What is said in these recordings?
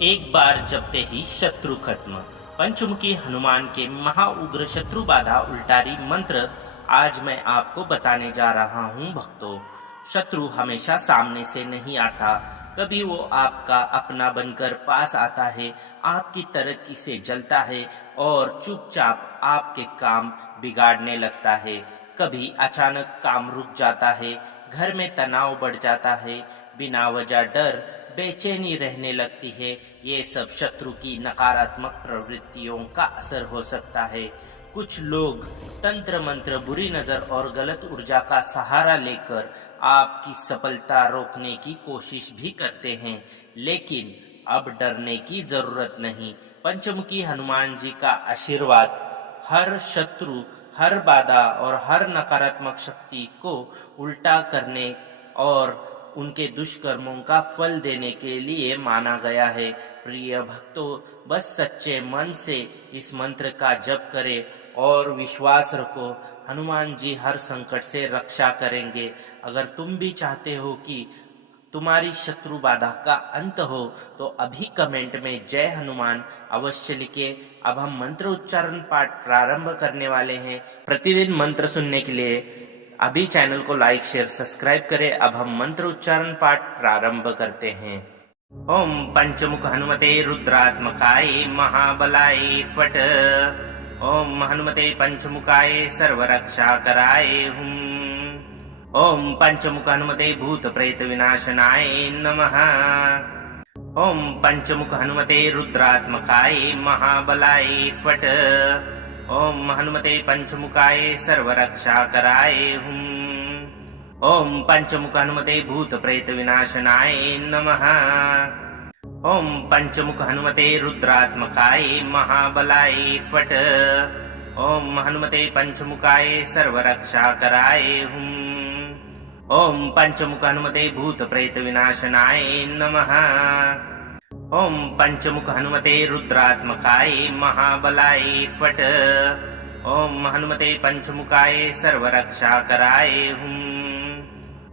एक बार जपते ही शत्रु खत्म। पंचमुखी हनुमान के महाउग्र शत्रु बाधा उल्टारी मंत्र आज मैं आपको बताने जा रहा हूँ भक्तों। शत्रु हमेशा सामने से नहीं आता, कभी वो आपका अपना बनकर पास आता है, आपकी तरक्की से जलता है और चुपचाप आपके काम बिगाड़ने लगता है। कभी अचानक काम रुक जाता है, घर में तनाव बढ़ जाता है, बिना वजह डर बेचैनी रहने लगती है। ये सब शत्रु की नकारात्मक प्रवृत्तियों का असर हो सकता है। कुछ लोग तंत्र मंत्र, बुरी नजर और गलत ऊर्जा का सहारा लेकर आपकी सफलता रोकने की कोशिश भी करते हैं, लेकिन अब डरने की जरूरत नहीं। पंचमुखी हनुमान जी का आशीर्वाद हर शत्रु, हर बाधा और हर नकारात्मक शक्ति को उल्टा करने और उनके दुष्कर्मों का फल देने के लिए माना गया है। प्रिय भक्तों, बस सच्चे मन से इस मंत्र का जप करें और विश्वास रखो, हनुमान जी हर संकट से रक्षा करेंगे। अगर तुम भी चाहते हो कि तुम्हारी शत्रु बाधा का अंत हो तो अभी कमेंट में जय हनुमान अवश्य लिखे। अब हम मंत्र उच्चारण पाठ प्रारंभ करने वाले हैं। प्रतिदिन मंत्र सुनने के लिए अभी चैनल को लाइक शेयर सब्सक्राइब करें। अब हम मंत्र उच्चारण पाठ प्रारंभ करते हैं। ओम पंचमुख हनुमते रुद्रात्मकाय महाबलाय फट। ओम हनुमते पंचमुखाय सर्वरक्षाकराय हुम। ओम पंचमुख हनुमते भूत प्रेत विनाशनाय नमः। ओम पंचमुख हनुमते रुद्रात्मकाय महाबलाय फट। ओम हनुमते पंचमुखाय सर्वरक्षाकराय हुम। ओम पंचमुख हनुमते भूत प्रेत विनाशनाय नमः। ओम पंचमुख हनुमते रुद्रात्मकाय महाबलाय फट। ओम हनुमते पंचमुखाय सर्वरक्षाकराय हुम। ओम पंचमुख हनुमते भूत प्रेत विनाशनाय नमः। ओम पंचमुख हनुमते रुद्रात्मकाय महाबलाय फट। ओम हनुमते पंचमुखाय सर्वरक्षाकराय हुम।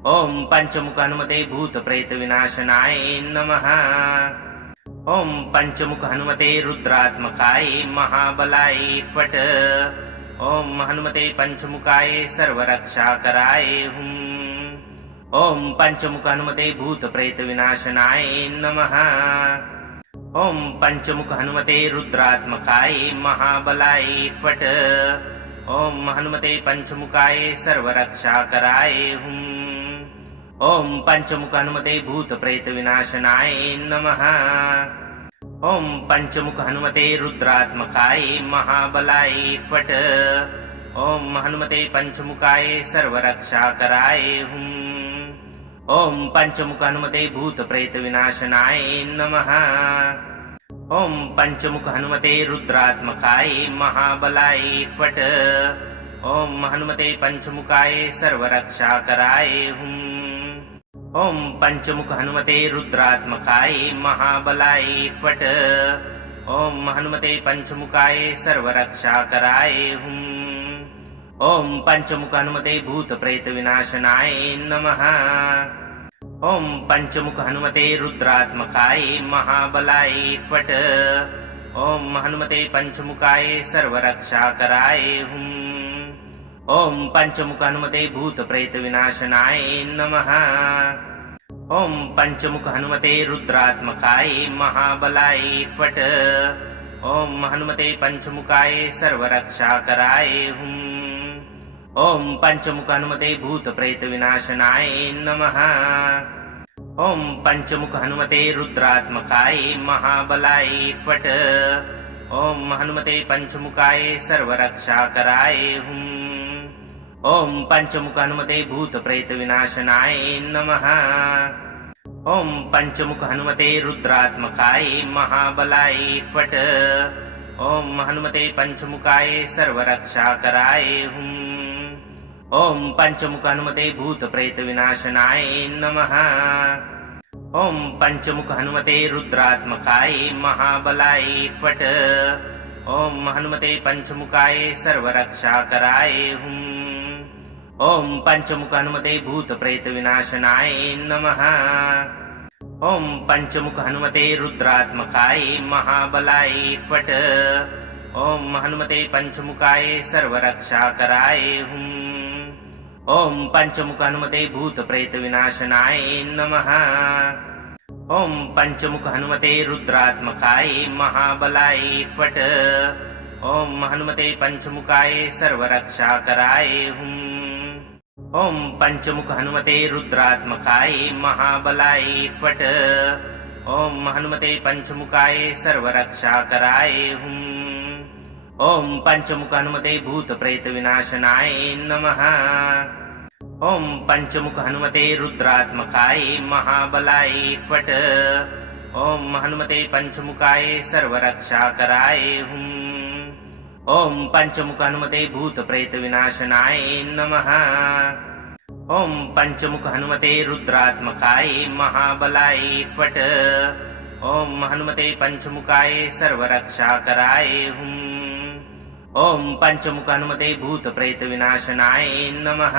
ओम पंचमुख हनुमते भूत प्रेत विनाशनाय नमः। ओम पंचमुख हनुमते रुद्रात्मकाय महाबलाय फट। ओम हनुमते पंचमुखाय सर्वरक्षाकराय हुम। ओम पंचमुख हनुमते भूत प्रेत विनाशनाय नमः। ओम पंचमुख हनुमते रुद्रात्मकाय महाबलाय फट। ओम हनुमते पंचमुखाय सर्वरक्षाकराय हुम। ओम पंचमुख हनुमते भूत प्रेत विनाशनाय नमः। ओम पंचमुख हनुमते रुद्रात्मकाय महाबलाय फट। ओम हनुमते पंचमुखाय सर्वरक्षाकराय हुम। ओम पंचमुख हनुमते भूत प्रेत विनाशनाय नमः। ओम पंचमुख हनुमते रुद्रात्मकाय महाबलाय फट। ओम हनुमते पंचमुखाय सर्वरक्षाकराय हुम। ओम पंचमुख हनुमते रुद्रात्मकाय महाबलाय फट। ओम हनुमते पंचमुखाय सर्वरक्षाकराय हुम। ओम पंचमुख हनुमते भूत प्रेत विनाशनाय नमः। ओम पंचमुख हनुमते रुद्रात्मकाय महाबलाय फट। ओम हनुमते पंचमुखाय सर्वरक्षाकराय हुम। ओम पंचमुख हनुमते भूत प्रेत विनाशनाय नमः। ओम पंचमुख हनुमते रुद्रात्मकाय महाबलाय फट। ओम हनुमते पंचमुखाय सर्वरक्षाकराय हुम। ओम पंचमुख हनुमते भूत प्रेत विनाशनाय नमः। ओम पंचमुख हनुमते रुद्रात्मकाय महाबलाय फट। ओम हनुमते पंचमुखाय सर्वरक्षाकराय हुम। ओम पंचमुख हनुमते भूत प्रेत विनाशनाय नमः। ओम पंचमुख हनुमते रुद्रात्मकाय महाबलाय फट। ओम हनुमते पंचमुखाय सर्वरक्षाकराय हुम। ओम पंचमुख हनुमते भूत प्रेत विनाशनाय नमः। ओम पंचमुख हनुमते रुद्रात्मकाय महाबलाय फट। ओम हनुमते पंचमुखाय सर्वरक्षाकराय हुम। ओम पंचमुख हनुमते भूत प्रेत विनाशनाय नमः। ओम पंचमुख हनुमते रुद्रात्मकाय महाबलाय फट। ओम हनुमते पंचमुखाय सर्वरक्षाकराय हुम। ओम पंचमुख हनुमते भूत प्रेत विनाशनाय नमः। ओम पंचमुख हनुमते रुद्रात्मकाय महाबलाय फट। ओम हनुमते पंचमुखाय सर्वरक्षाकराय हुम। ओम पंचमुख हनुमते रुद्रात्मकाय महाबलाय फट। ओम हनुमते पंचमुखाय सर्वरक्षाकराय हुम। ओम पंचमुख हनुमते भूत प्रेत विनाशनाय नमः। ओम पंचमुख हनुमते रुद्रात्मकाय महाबलाय फट। ओम हनुमते पंचमुखाय सर्वरक्षाकराय हुम। ओम पंचमुख हनुमते भूत प्रेत विनाशनाय नमः। ओम पंचमुख हनुमते रुद्रात्मकाय महाबलाय फट। ओम हनुमते पंचमुखाय सर्वरक्षाकराय हुम। ओम पंचमुख हनुमते भूत प्रेत विनाशनाय नमः।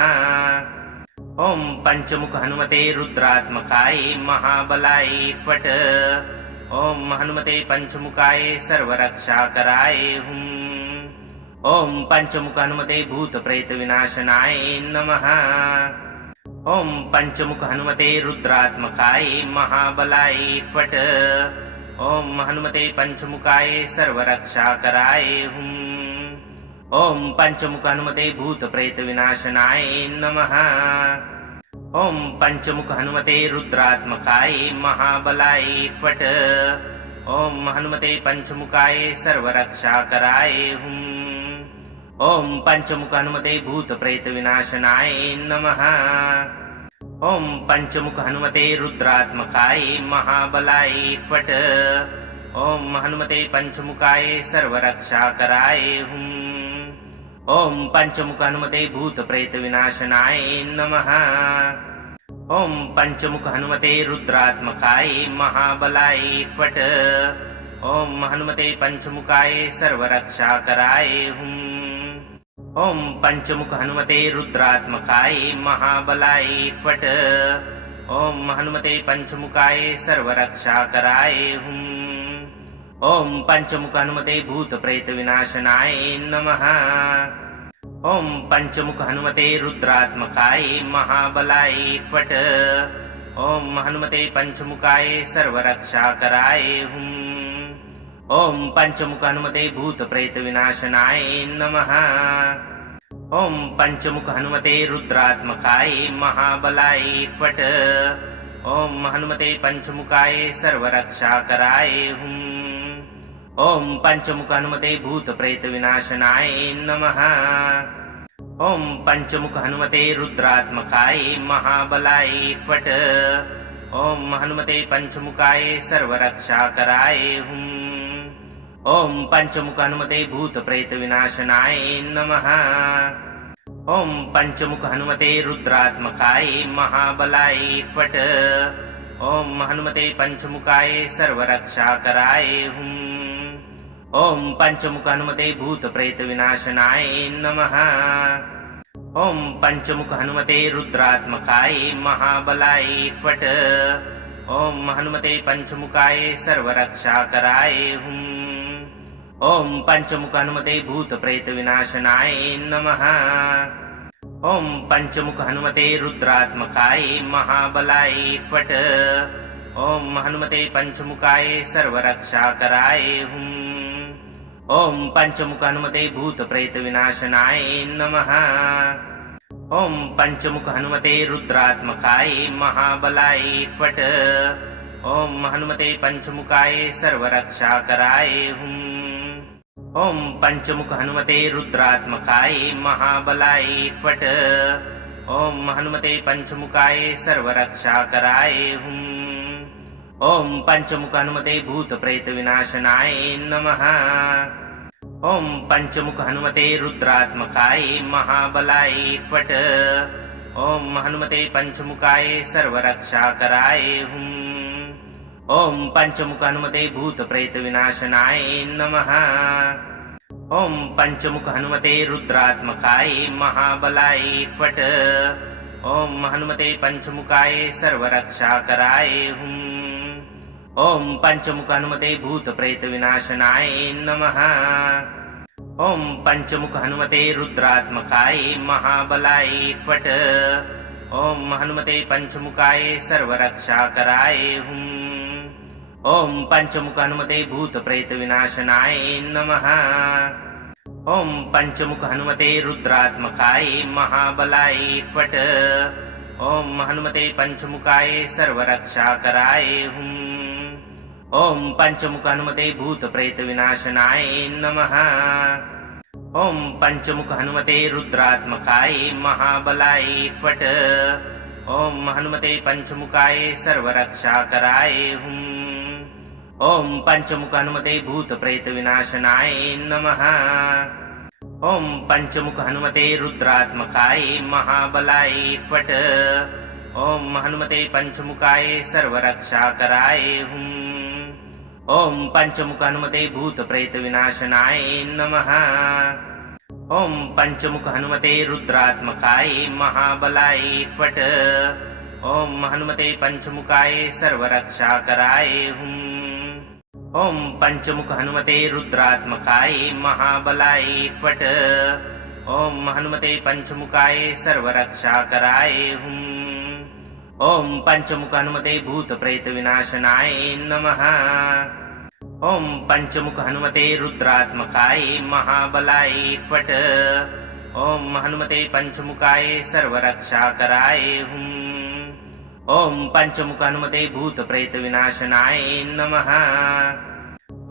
ओम पंचमुख हनुमते रुद्रात्मकाय महाबलाय फट। ओम हनुमते पंचमुखाय सर्वरक्षाकराय हुम। ओम पंचमुख हनुमते भूत प्रेत विनाशनाय नमः। ओम पंचमुख हनुमते रुद्रात्मकाय महाबलाय फट। ओम हनुमते पंचमुखाय सर्वरक्षाकराय हुम। ओम पंचमुख हनुमते भूत प्रेत विनाशनाय नमः। ओम पंचमुख हनुमते रुद्रात्मकाय महाबलाय फट। ओम हनुमते पंचमुखाय सर्वरक्षाकराय हुम। ओम पंचमुख हनुमते भूत प्रेत विनाशनाय नमः। ओम पंचमुख हनुमते रुद्रात्मकाय महाबलाय फट। ओम हनुमते पंचमुखाय सर्वरक्षाकराय हुम। ओम पंचमुख हनुमते भूत प्रेत विनाशनाय नमः। ओम पंचमुख हनुमते रुद्रात्मकाय महाबलाय फट। ओम हनुमते पंचमुखाय सर्वरक्षाकराय हुम। ओम पंचमुख हनुमते रुद्रात्मकाय महाबलाय फट। ओम हनुमते पंचमुखाय सर्वरक्षाकराय हुम। ओम पंचमुख हनुमते भूत प्रेत विनाशनाय नमः। ओम पंचमुख हनुमते रुद्रात्मकाय महाबलाय फट। ओम हनुमते पंचमुखाय सर्वरक्षाकराय हुम। ओम पंचमुख हनुमते भूत प्रेत विनाशनाय नमः। ओम पंचमुख हनुमते रुद्रात्मकाय महाबलाय फट। ओम हनुमते पंचमुखाय सर्वरक्षाकराय हुम। ओम पंचमुख हनुमते भूत प्रेत विनाशनाय नमः। ओम पंचमुख हनुमते रुद्रात्मकाय महाबलाय फट। ओम हनुमते पंचमुखाय सर्वरक्षाकराय हुम। ओम पंचमुख हनुमते भूत प्रेत विनाशनाय नमः। ओम पंचमुख हनुमते रुद्रात्मकाय महाबलाय फट। ओम हनुमते पंचमुखाय सर्वरक्षाकराय हुम। ओम पंचमुख हनुमते भूत प्रेत विनाशनाय नमः। ओम पंचमुख हनुमते रुद्रात्मकाय महाबलाय फट। ओम हनुमते पंचमुखाय सर्वरक्षाकराय हुम। ओम पंचमुख हनुमते भूत प्रेत विनाशनाय नमः। ओम पंचमुख हनुमते रुद्रात्मकाय महाबलाय फट। ओम हनुमते पंचमुखाय सर्वरक्षाकराय हुम। ओम पंचमुख हनुमते भूत प्रेत विनाशनाय नमः। ओम पंचमुख हनुमते रुद्रात्मकाय महाबलाय फट। ओम हनुमते पंचमुखाय सर्वरक्षाकराय हुम। ओम पंचमुख हनुमते रुद्रात्मकाय महाबलाय फट। ओम हनुमते पंचमुखाय सर्वरक्षाकराय हुम। ओम पंचमुख हनुमते भूत प्रेत विनाशनाय नमः। ओम पंचमुख हनुमते रुद्रात्मकाय महाबलाय फट। ओम हनुमते पंचमुखाय सर्वरक्षाकराय हुम। ओम पंचमुख हनुमते भूत प्रेत विनाशनाय नमः। ओम पंचमुख हनुमते रुद्रात्मकाय महाबलाय फट। ओम हनुमते पंचमुखाय सर्वरक्षाकराय हुम। ओम पंचमुख हनुमते भूत प्रेत विनाशनाय नमः। ओम पंचमुख हनुमते रुद्रात्मकाय महाबलाय फट। ओम हनुमते पंचमुखाय सर्वरक्षाकराय हुं। ओम पंचमुख हनुमते भूत प्रेत विनाशनाय नमः। ओम पंचमुख हनुमते रुद्रात्मकाय महाबलाय फट। ओम हनुमते पंचमुखाय सर्वरक्षाकराय हुं। ओम पंचमुख हनुमते भूत प्रेत विनाशनाय नमः। ओम पंचमुख हनुमते रुद्रात्मकाय महाबलाय फट। ओम हनुमते पंचमुखाय सर्वरक्षाकराय हुं। ओम पंचमुख हनुमते भूत प्रेत विनाशनाय नमः। ओम पंचमुख हनुमते रुद्रात्मकाय महाबलाय फट। ओम हनुमते पंचमुखाय सर्वरक्षाकराय हुं। ओम पंचमुख हनुमते भूत प्रेत विनाशनाय नमः। ओम पंचमुख हनुमते रुद्रात्मकाय महाबलाय फट। ओम हनुमते पंचमुखाय सर्वरक्षाकराय हुं। ओम पंचमुख हनुमते रुद्रात्मकाय महाबलाय फट। ओम हनुमते पंचमुखाय सर्वरक्षाकराय हुं। ओम पंचमुख हनुमते भूत प्रेत विनाशनाय नमः। ओम पंचमुख हनुमते रुद्रात्मकाय महाबलाय फट। ओम हनुमते पंचमुखाय सर्वरक्षाकराय हुं। ओम पंचमुख हनुमते भूत प्रेत विनाशनाय नमः।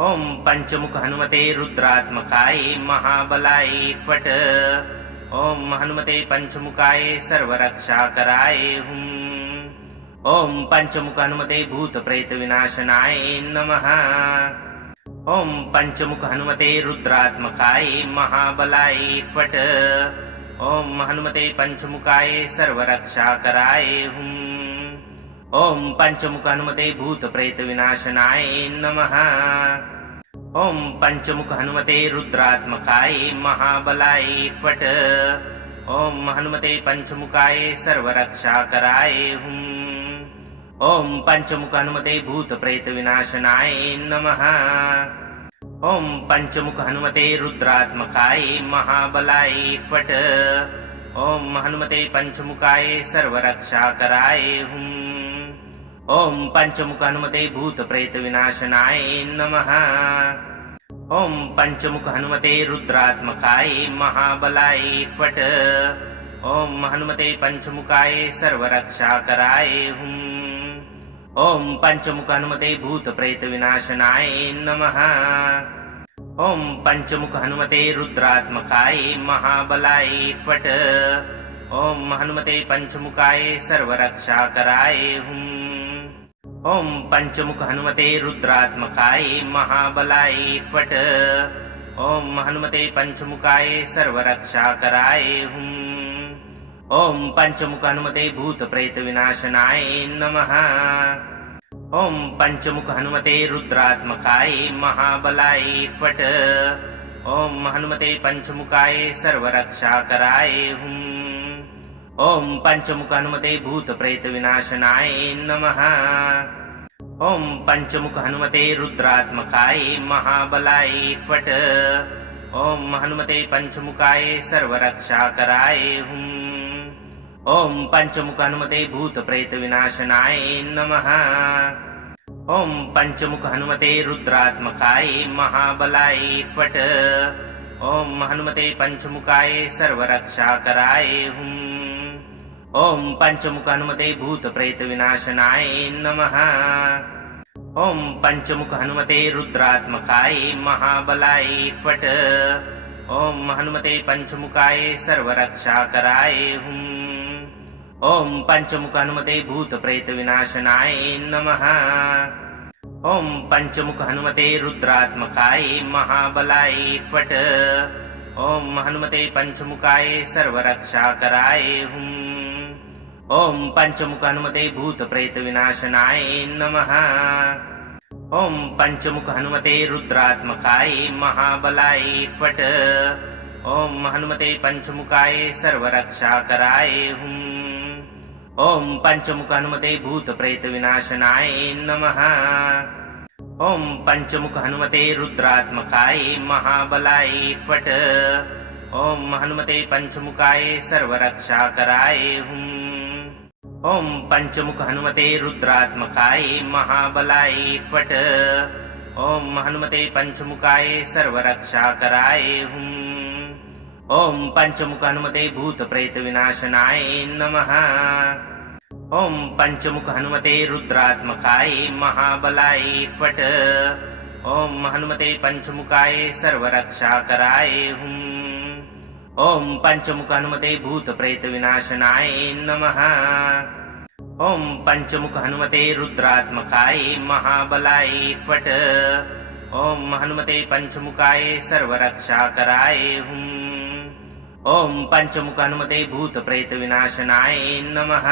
ओम पंचमुख हनुमते रुद्रात्मकाय महाबलाय फट। ओम हनुमते पंचमुखाय सर्वरक्षाकराय हुं। ओम पंचमुख हनुमते भूत प्रेत विनाशनाय नमः। ओम पंचमुख हनुमते रुद्रात्मकाय महाबलाय फट। ओम हनुमते पंचमुखाय सर्वरक्षाकराय हुं। ओम पंचमुख हनुमते भूत प्रेत विनाशनाय नमः। ओम पंचमुख हनुमते रुद्रात्मकाय महाबलाय फट। ओम हनुमते पंचमुखाय सर्वरक्षाकराय हुं। ओम पंचमुख हनुमते भूत प्रेत विनाशनाय नमः। ओम पंचमुख हनुमते रुद्रात्मकाय महाबलाय फट। ओम हनुमते पंचमुखाय सर्वरक्षाकराय हुं। ओम पंचमुख हनुमते भूत प्रेत विनाशनाय नमः। ओम पंचमुख हनुमते रुद्रात्मकाय महाबलाय फट। ओम हनुमते पंचमुखाय सर्वरक्षाकराय हुं। ओम पंचमुख हनुमते भूत प्रेत विनाशनाय नमः। ओम पंचमुख हनुमते रुद्रात्मकाय महाबलाय फट। ओम हनुमते पंचमुखाय सर्वरक्षाकराय हुं। ओम पंचमुख हनुमते रुद्रात्मकाय महाबलाय फट। ओम हनुमते पंचमुखाय सर्वरक्षाकराय हुं। ओम पंचमुख हनुमते भूत प्रेत विनाशनाय नमः। ओम पंचमुख हनुमते रुद्रात्मकाय महाबलाय फट। ओम हनुमते पंचमुखाय सर्वरक्षाकराय हुं। ओम पंचमुख हनुमते भूत प्रेत विनाशनाय नमः। ओम पंचमुख हनुमते रुद्रात्मकाय महाबलाय फट। ओम हनुमते पंचमुखाय सर्वरक्षाकराय हुं। ओम पंचमुख हनुमते भूत प्रेत विनाशनाय नमः। ओम पंचमुख हनुमते रुद्रात्मकाय महाबलाय फट। ओम हनुमते पंचमुखाय सर्वरक्षाकराय हुं। ओम पंचमुख हनुमते भूत प्रेत विनाशनाय नमः। ओम पंचमुख हनुमते रुद्रात्मकाय महाबलाय फट। ओम हनुमते पंचमुखाय सर्वरक्षाकराय हुं। ओम पंचमुख हनुमते भूत प्रेत विनाशनाय नमः। ओम पंचमुख हनुमते रुद्रात्मकाय महाबलाय फट। ओम हनुमते पंचमुखाय सर्वरक्षाकराय हुं। ओम पंचमुख हनुमते भूत प्रेत विनाशनाय नमः। ओम पंचमुख हनुमते रुद्रात्मकाय महाबलाय फट। ओम हनुमते पंचमुखाय सर्वरक्षाकराय हुं। ओम पंचमुख हनुमते भूत प्रेत विनाशनाय नमः। ओम पंचमुख हनुमते रुद्रात्मकाय महाबलाय फट। ओम हनुमते पंचमुखाय सर्वरक्षाकराय हुम। ओम पंचमुख हनुमते रुद्रात्मकाय महाबलाय फट। ओम हनुमते पंचमुखाय सर्वरक्षाकराय हुम। ओम पंचमुख हनुमते भूत प्रेत विनाशनाय नमः। ओम पंचमुख हनुमते रुद्रात्मकाय महाबलाय फट। ओम हनुमते पंचमुखाय सर्वरक्षाकराय हुम। ओम पंचमुख हनुमते भूत प्रेत विनाशनाय नमः। ओम पंचमुख हनुमते रुद्रात्मकाय महाबलाय फट। ओम हनुमते पंचमुखाय सर्वरक्षाकराय हुम। ओम पंचमुख हनुमते भूत प्रेत विनाशनाय नमः।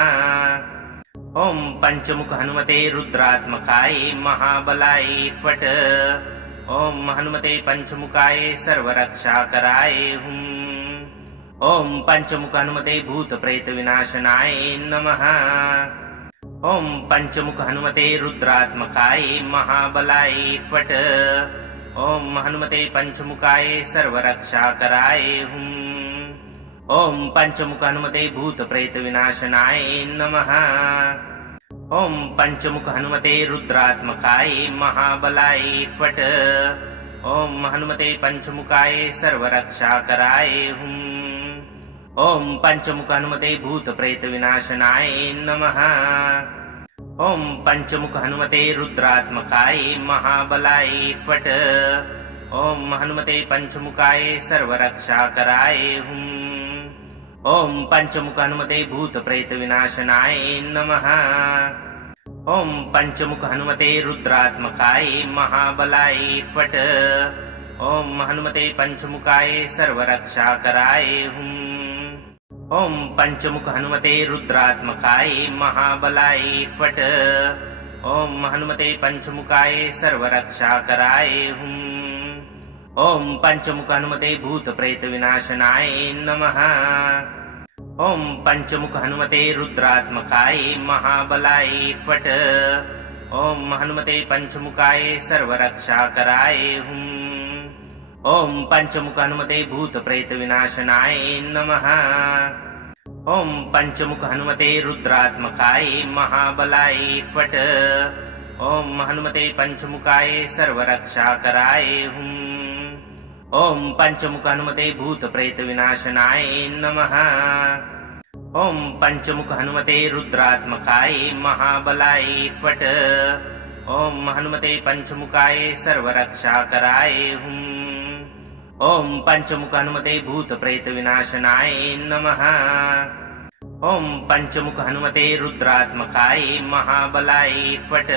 ओम पंचमुख हनुमते रुद्रात्मकाय महाबलाय फट। ओम हनुमते पंचमुखाय सर्वरक्षाकराय हुम। ओम पंचमुख हनुमते भूत प्रेत विनाशनाय नमः। ओम पंचमुख हनुमते रुद्रात्मकाय महाबलाय फट। ओम हनुमते पंचमुखाय सर्वरक्षाकराय हुम। ओम पंचमुख हनुमते भूत प्रेत विनाशनाय नमः। ओम पंचमुख हनुमते रुद्रात्मकाय महाबलाय फट। ओम हनुमते पंचमुखाय सर्वरक्षाकराय हुम। ओम पंचमुख हनुमते भूत प्रेत विनाशनाय नमः। ओम पंचमुख हनुमते रुद्रात्मकाय महाबलाय फट। ओम हनुमते पंचमुखाय सर्वरक्षाकराय हुम। ओम पंचमुख हनुमते भूत प्रेत विनाशनाय नमः। ओम पंचमुख हनुमते रुद्रात्मकाय महाबलाय फट। ओम हनुमते पंचमुखाय सर्वरक्षाकराय हुम। ओम पंचमुख हनुमते रुद्रात्मकाय महाबलाय फट। ओम हनुमते पंचमुखाय सर्वरक्षाकराय हुम। ओम पंचमुख हनुमते भूत प्रेत विनाशनाय नमः। ओम पंचमुख हनुमते रुद्रात्मकाय महाबलाय फट। ओम हनुमते पंचमुखाय सर्वरक्षाकराय हुम। ओम पंचमुख हनुमते भूत प्रेत विनाशनाय नमः। ओम पंचमुख हनुमते रुद्रात्मकाय महाबलाय फट। ओम हनुमते पंचमुखाय सर्वरक्षाकराय हुम। ओम पंचमुख हनुमते भूत प्रेत विनाशनाय नमः। ओम पंचमुख हनुमते रुद्रात्मकाय महाबलाय फट। ओम हनुमते पंचमुखाय सर्वरक्षाकराय हुम। ओम पंचमुख हनुमते भूत प्रेत विनाशनाय नमः। ओम पंचमुख हनुमते रुद्रात्मकाय महाबलाय फट।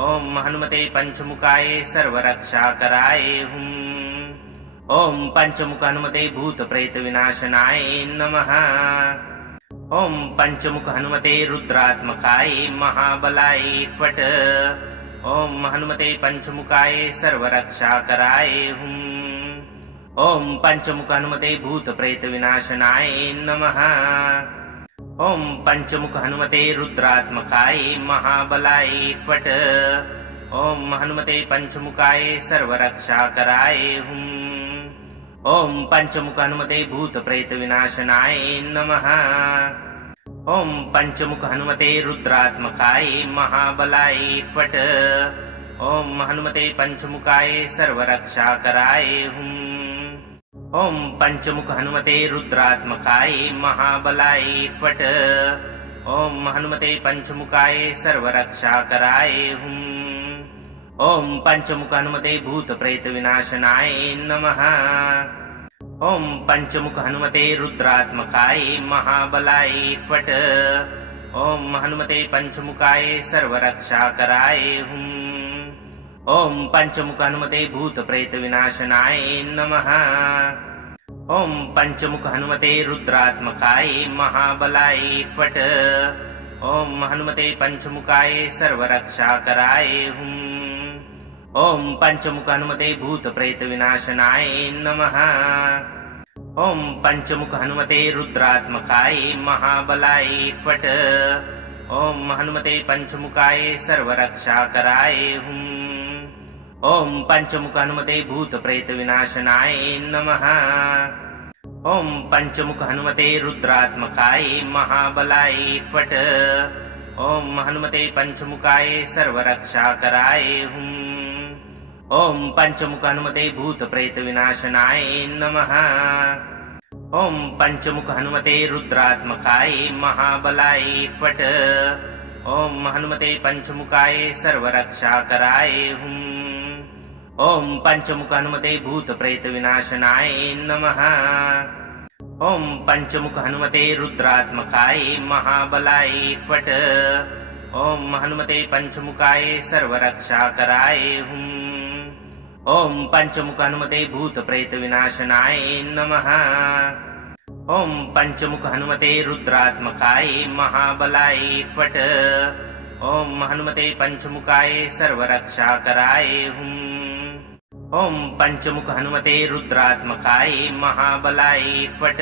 ओम हनुमते पंचमुखाय सर्वरक्षाकराय हुम। ओम पंचमुख हनुमते भूत प्रेत विनाशनाय नमः। ओम पंचमुख हनुमते रुद्रात्मकाय महाबलाय फट। ओम हनुमते पंचमुखाय सर्वरक्षाकराय हुम। ओम पंचमुख हनुमते भूत प्रेत विनाशनाय नमः। ओम पंचमुख हनुमते रुद्रात्मकाय महाबलाय फट। ओम हनुमते पंचमुखाय सर्वरक्षाकराय हुम। ओम पंचमुख हनुमते भूत प्रेत विनाशनाय नमः। ओम पंचमुख हनुमते रुद्रात्मकाय महाबलाय फट। ओम हनुमते पंचमुखाय सर्वरक्षाकराय हुम। ओम पंचमुख हनुमते रुद्रात्मकाय महाबलाय फट। ओम हनुमते पंचमुखाय सर्वरक्षाकराय हुम। ओम पंचमुख हनुमते भूत प्रेत विनाशनाय नमः। ओम पंचमुख हनुमते रुद्रात्मकाय महाबलाय फट। ओम हनुमते पंचमुखाय सर्वरक्षाकराय हुम। ओम पंचमुख हनुमते भूत प्रेत विनाशनाय नमः। ओम पंचमुख हनुमते रुद्रात्मकाय महाबलाय फट। ओम हनुमते पंचमुखाय सर्वरक्षाकराय हुम। ओम पंचमुख हनुमते भूत प्रेत विनाशनाय नमः। ओम पंचमुख हनुमते रुद्रात्मकाय महाबलाय फट। ओम हनुमते पंचमुखाय सर्वरक्षाकराय हुम। ओम पंचमुख हनुमते भूत प्रेत विनाशनाय नमः। ओम पंचमुख हनुमते रुद्रात्मकाय महाबलाय फट। ओम हनुमते पंचमुखाय सर्वरक्षाकराय हुम। ओम पंचमुख हनुमते भूत प्रेत विनाशनाय नमः। ओम पंचमुख हनुमते रुद्रात्मकाय महाबलाय फट। ओम हनुमते पंचमुखाय सर्वरक्षाकराय हुम। ओम पंचमुख हनुमते भूत प्रेत विनाशनाय नमः। ओम पंचमुख हनुमते रुद्रात्मकाय महाबलाय फट। ओम हनुमते पंचमुखाय सर्वरक्षाकराय हुम। ओम पंचमुख हनुमते भूत प्रेत विनाशनाय नमः। ओम पंचमुख हनुमते रुद्रात्मकाय महाबलाय फट। ओम हनुमते पंचमुखाय सर्वरक्षाकराय हुम। ओम पंचमुख हनुमते रुद्रात्मकाय महाबलाय फट।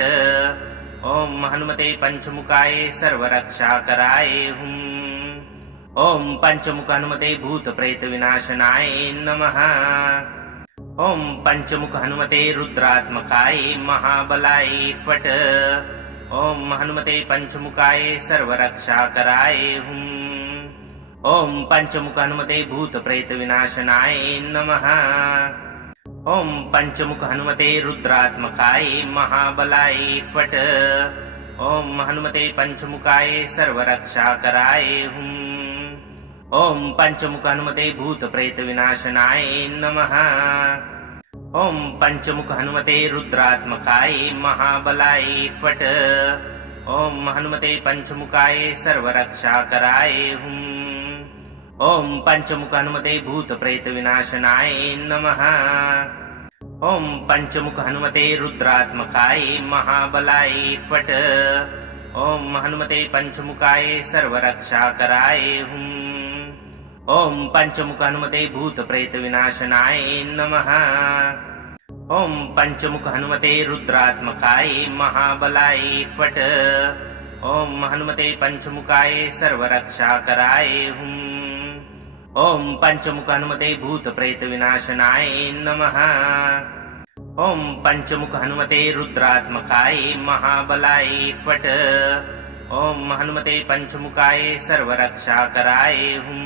ओम हनुमते पंचमुखाय सर्वरक्षाकराय हुम। ओम पंचमुख हनुमते भूत प्रेत विनाशनाय नमः। ओम पंचमुख हनुमते रुद्रात्मकाय महाबलाय फट। ओम हनुमते पंचमुखाय सर्वरक्षाकराय हुम। ओम पंचमुख हनुमते भूत प्रेत विनाशनाय नमः। ओम पंचमुख हनुमते रुद्रात्मकाय महाबलाय फट। ओम हनुमते पंचमुखाय सर्वरक्षाकराय हुम। ओम पंचमुख हनुमते भूत प्रेत विनाशनाय नमः। ओम पंचमुख हनुमते रुद्रात्मकाय महाबलाय फट। ओम हनुमते पंचमुखाय सर्वरक्षाकराय हुम। ओम पंचमुख हनुमते भूत प्रेत विनाशनाय नमः। ओम पंचमुख हनुमते रुद्रात्मकाय महाबलाय फट। ओम हनुमते पंचमुखाय सर्वरक्षाकराय हुम। ओम पंचमुख हनुमते भूत प्रेत विनाशनाय नमः। ओम पंचमुख हनुमते रुद्रात्मकाय महाबलाय फट। ओम हनुमते पंचमुखाय सर्वरक्षाकराय हुम। ओम पंचमुख हनुमते भूत प्रेत विनाशनाय नमः। ओम पंचमुख हनुमते रुद्रात्मकाय महाबलाय फट। ओम हनुमते पंचमुखाय सर्वरक्षाकराय हुम।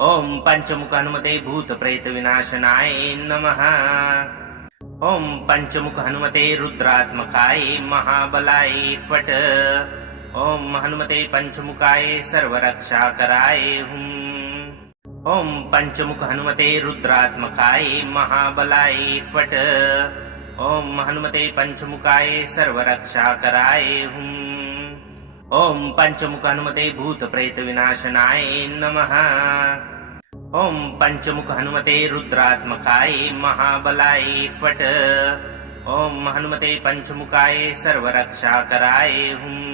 ओम पंचमुख हनुमते भूत प्रेत विनाशनाय नमः। ओम पंचमुख हनुमते रुद्रात्मकाय महाबलाय फट। ओम हनुमते पंचमुखाय सर्वरक्षाकराय हुम। ओम पंचमुख हनुमते रुद्रात्मकाय महाबलाय फट। ओम हनुमते पंचमुखाय सर्वरक्षाकराय हुम। ओम पंचमुख हनुमते भूत प्रेत विनाशनाय नमः। ओम पंचमुख हनुमते रुद्रात्मकाय महाबलाय फट। ओम हनुमते पंचमुखाय सर्वरक्षाकराय हुम।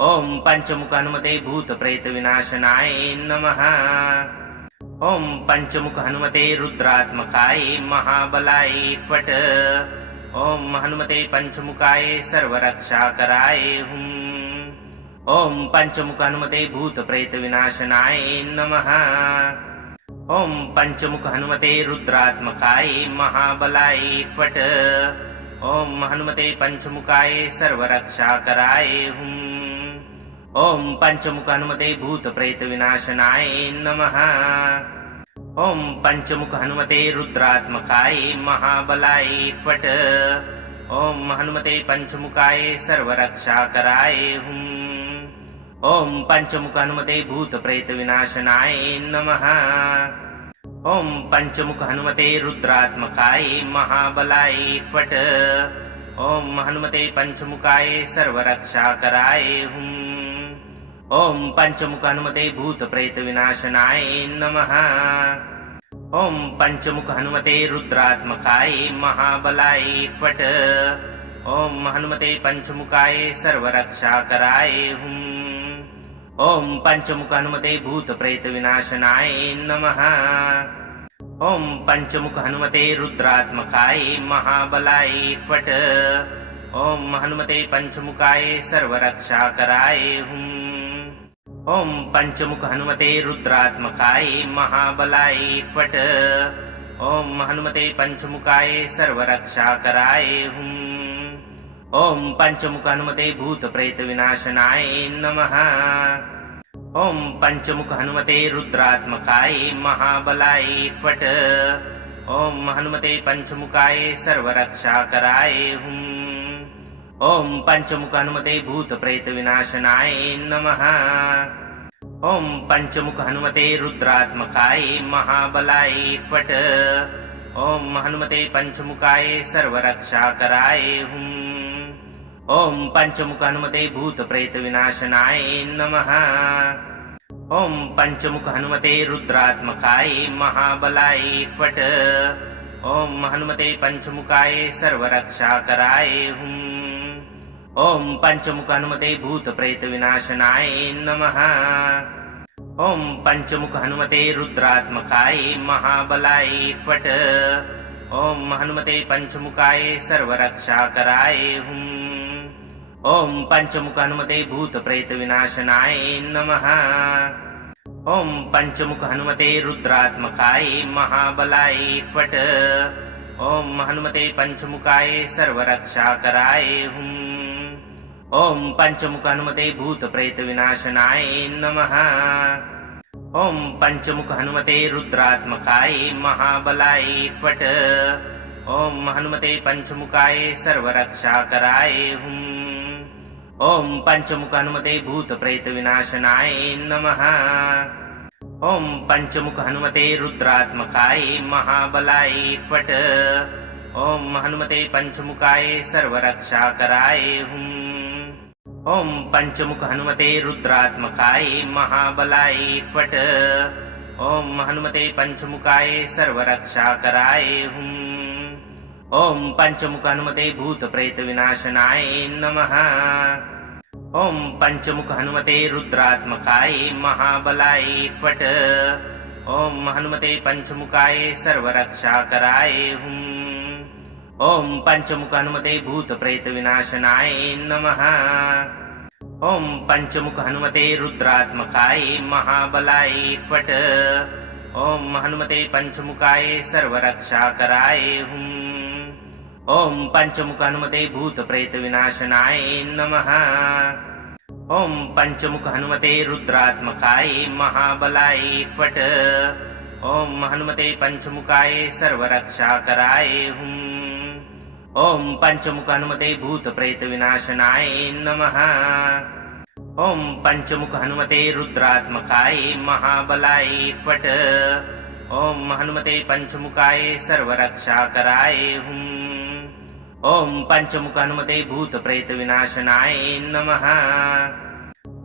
ओम पंचमुख हनुमते भूत प्रेत विनाशनाय नमः। ओम पंचमुख हनुमते रुद्रात्मकाय महाबलाय फट। ओम हनुमते पंचमुखाय सर्वरक्षाकराय हुम। ओम पंचमुख हनुमते भूत प्रेत विनाशनाय नमः। ओम पंचमुख हनुमते रुद्रात्मकाय महाबलाय फट। ओम हनुमते पंचमुखाय सर्वरक्षाकराय हुम। ओम पंचमुख हनुमते भूत प्रेत विनाशनाय नमः। ओम पंचमुख हनुमते रुद्रात्मकाय महाबलाय फट। ओम हनुमते पंचमुखाय सर्वरक्षाकराय हुम। ओम पंचमुख हनुमते भूत प्रेत विनाशनाय नमः। ओम पंचमुख हनुमते रुद्रात्मकाय महाबलाय फट। ओम हनुमते पंचमुखाय सर्वरक्षाकराय हुम। ओम पंचमुख हनुमते भूत प्रेत विनाशनाय नमः। ओम पंचमुख हनुमते रुद्रात्मकाय महाबलाय फट। ओम हनुमते पंचमुखाय सर्वरक्षाकराय हुम। ओम पंचमुख हनुमते भूत प्रेत विनाशनाय नमः। ओम पंचमुख हनुमते रुद्रात्मकाय महाबलाय फट। ओम हनुमते पंचमुखाय सर्वरक्षाकराय हुम। ओम पंचमुख हनुमते रुद्रात्मकाय महाबलाय फट। ओम हनुमते पंचमुखाय सर्वरक्षाकराय हुम। ओम पंचमुख हनुमते भूत प्रेत विनाशनाय नमः। ओम पंचमुख हनुमते रुद्रात्मकाय महाबलाय फट। ओम हनुमते पंचमुखाय सर्वरक्षाकराय हुम। ओम पंचमुख हनुमते भूत प्रेत विनाशनाय नमः। ओम पंचमुख हनुमते रुद्रात्मकाय महाबलाय फट। ओम हनुमते पंचमुखाय सर्वरक्षाकराय हुम। ओम पंचमुख हनुमते भूत प्रेत विनाशनाय नमः। ओम पंचमुख हनुमते रुद्रात्मकाय महाबलाय फट। ओम हनुमते पंचमुखाय सर्वरक्षाकराय हुम। ओम पंचमुख हनुमते भूत प्रेत विनाशनाय नमः। ओम पंचमुख हनुमते रुद्रात्मकाय महाबलाय फट। ओम हनुमते पंचमुखाय सर्वरक्षाकराय हुम। ओम पंचमुख हनुमते भूत प्रेत विनाशनाय नमः। ओम पंचमुख हनुमते रुद्रात्मकाय महाबलाय फट। ओम हनुमते पंचमुखाय सर्वरक्षाकराय हुम। ओम पंचमुख हनुमते भूत प्रेत विनाशनाय नमः। ओम पंचमुख हनुमते रुद्रात्मकाय महाबलाय फट। ओम हनुमते पंचमुखाय सर्वरक्षाकराय हुम। ओम पंचमुख हनुमते भूत प्रेत विनाशनाय नमः। ओम पंचमुख हनुमते रुद्रात्मकाय महाबलाय फट। ओम हनुमते पंचमुखाय सर्वरक्षाकराय हुम। ओम पंचमुख हनुमते रुद्रात्मकाय महाबलाय फट। ओम हनुमते पंचमुखाय सर्वरक्षाकराय हुम। ओम पंचमुख हनुमते भूत प्रेत विनाशनाय नमः। ओम पंचमुख हनुमते रुद्रात्मकाय महाबलाय फट। ओम हनुमते पंचमुखाय सर्वरक्षाकराय हुम। ओम पंचमुख हनुमते भूत प्रेत विनाशनाय नमः। ओम पंचमुख हनुमते रुद्रात्मकाय महाबलाय फट। ओम हनुमते पंचमुखाय सर्वरक्षाकराय हुम। ओम पंचमुख हनुमते भूत प्रेत विनाशनाय नमः। ओम पंचमुख हनुमते रुद्रात्मकाय महाबलाय फट। ओम हनुमते पंचमुखाय सर्वरक्षाकराय हुम। ओम पंचमुख हनुमते भूत प्रेत विनाशनाय नमः। ओम पंचमुख हनुमते रुद्रात्मकाय महाबलाय फट। ओम हनुमते पंचमुखाय सर्वरक्षाकराय हुम। ओम पंचमुख हनुमते भूत प्रेत विनाशनाय नमः।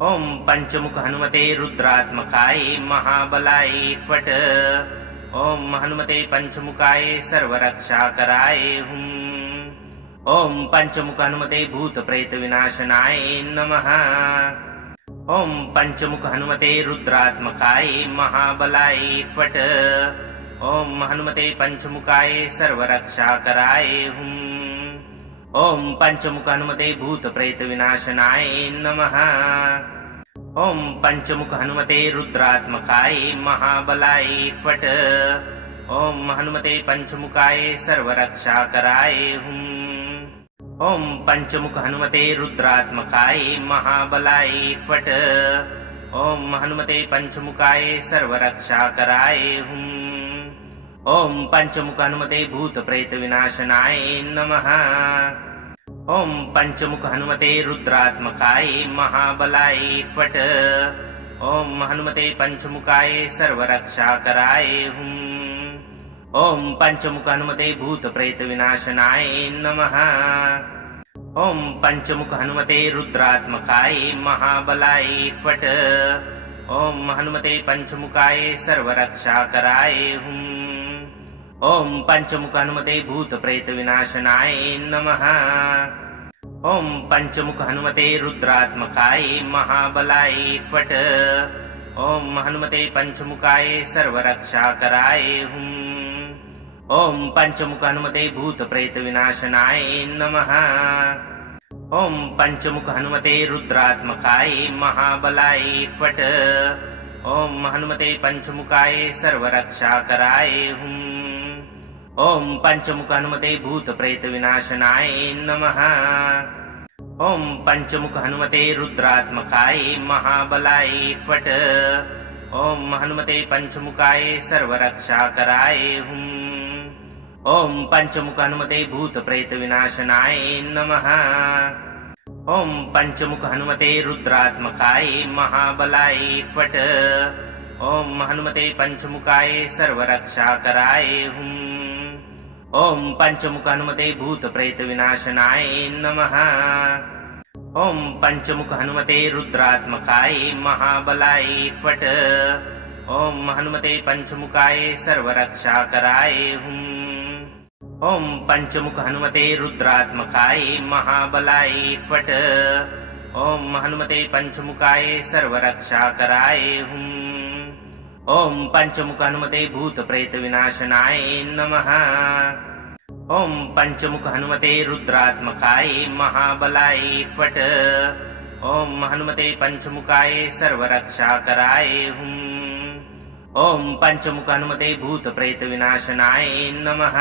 ओम पंचमुख हनुमते रुद्रात्मकाय महाबलाय फट। ओम हनुमते पंचमुखाय सर्वरक्षाकराय हुम। ओम पंचमुख हनुमते भूत प्रेत विनाशनाय नमः। ओम पंचमुख हनुमते रुद्रात्मकाय महाबलाय फट। ओम हनुमते पंचमुखाय सर्वरक्षाकराय हुम। ओम पंचमुख हनुमते भूत प्रेत विनाशनाय नमः। ओम पंचमुख हनुमते रुद्रात्मकाय महाबलाय फट। ओम हनुमते पंचमुखाय सर्वरक्षाकराय हुम। ओम पंचमुख हनुमते रुद्रात्मकाय महाबलाय फट। ओम हनुमते पंचमुखाय सर्वरक्षाकराय हुम। ओम पंचमुख हनुमते भूत प्रेत विनाशनाय नमः। ओम पंचमुख हनुमते रुद्रात्मकाय महाबलाय फट। ओम हनुमते पंचमुखाय सर्वरक्षाकराय हुम। ओम पंचमुख हनुमते भूत प्रेत विनाशनाय नमः। ओम पंचमुख हनुमते रुद्रात्मकाय महाबलाय फट। ओम हनुमते पंचमुखाय सर्वरक्षाकराय हुम। ओम पंचमुख हनुमते भूत प्रेत विनाशनाय नमः। ओम पंचमुख हनुमते रुद्रात्मकाय महाबलाय फट। ओम हनुमते पंचमुखाय सर्वरक्षाकराय हुम। ओम पंचमुख हनुमते भूत प्रेत विनाशनाय नमः। ओम पंचमुख हनुमते रुद्रात्मकाय महाबलाय फट। ओम हनुमते पंचमुखाय सर्वरक्षाकराय हुं। ओम पंचमुख हनुमते भूत प्रेत विनाशनाय नमः। ओम पंचमुख हनुमते रुद्रात्मकाय महाबलाय फट। ओम हनुमते पंचमुखाय सर्वरक्षाकराय हुं। ओम पंचमुख हनुमते भूत प्रेत विनाशनाय नमः। ओम पंचमुख हनुमते रुद्रात्मकाय महाबलाय फट। ओम हनुमते पंचमुखाय सर्वरक्षाकराय हुं। ओम पंचमुख हनुमते भूत प्रेत विनाशनाय नमः। ओम पंचमुख हनुमते रुद्रात्मकाय महाबलाय फट। ओम हनुमते पंचमुखाय सर्वरक्षाकराय हुं। ओम पंचमुख हनुमते रुद्रात्मकाय महाबलाय फट। ओम हनुमते पंचमुखाय सर्वरक्षाकराय हुं। ओम पंचमुख हनुमते भूत प्रेत विनाशनाय नमः। ओम पंचमुख हनुमते रुद्रात्मकाय महाबलाय फट। ओम हनुमते पंचमुखाय सर्वरक्षाकराय हुं। ओम पंचमुख हनुमते भूत प्रेत विनाशनाय नमः।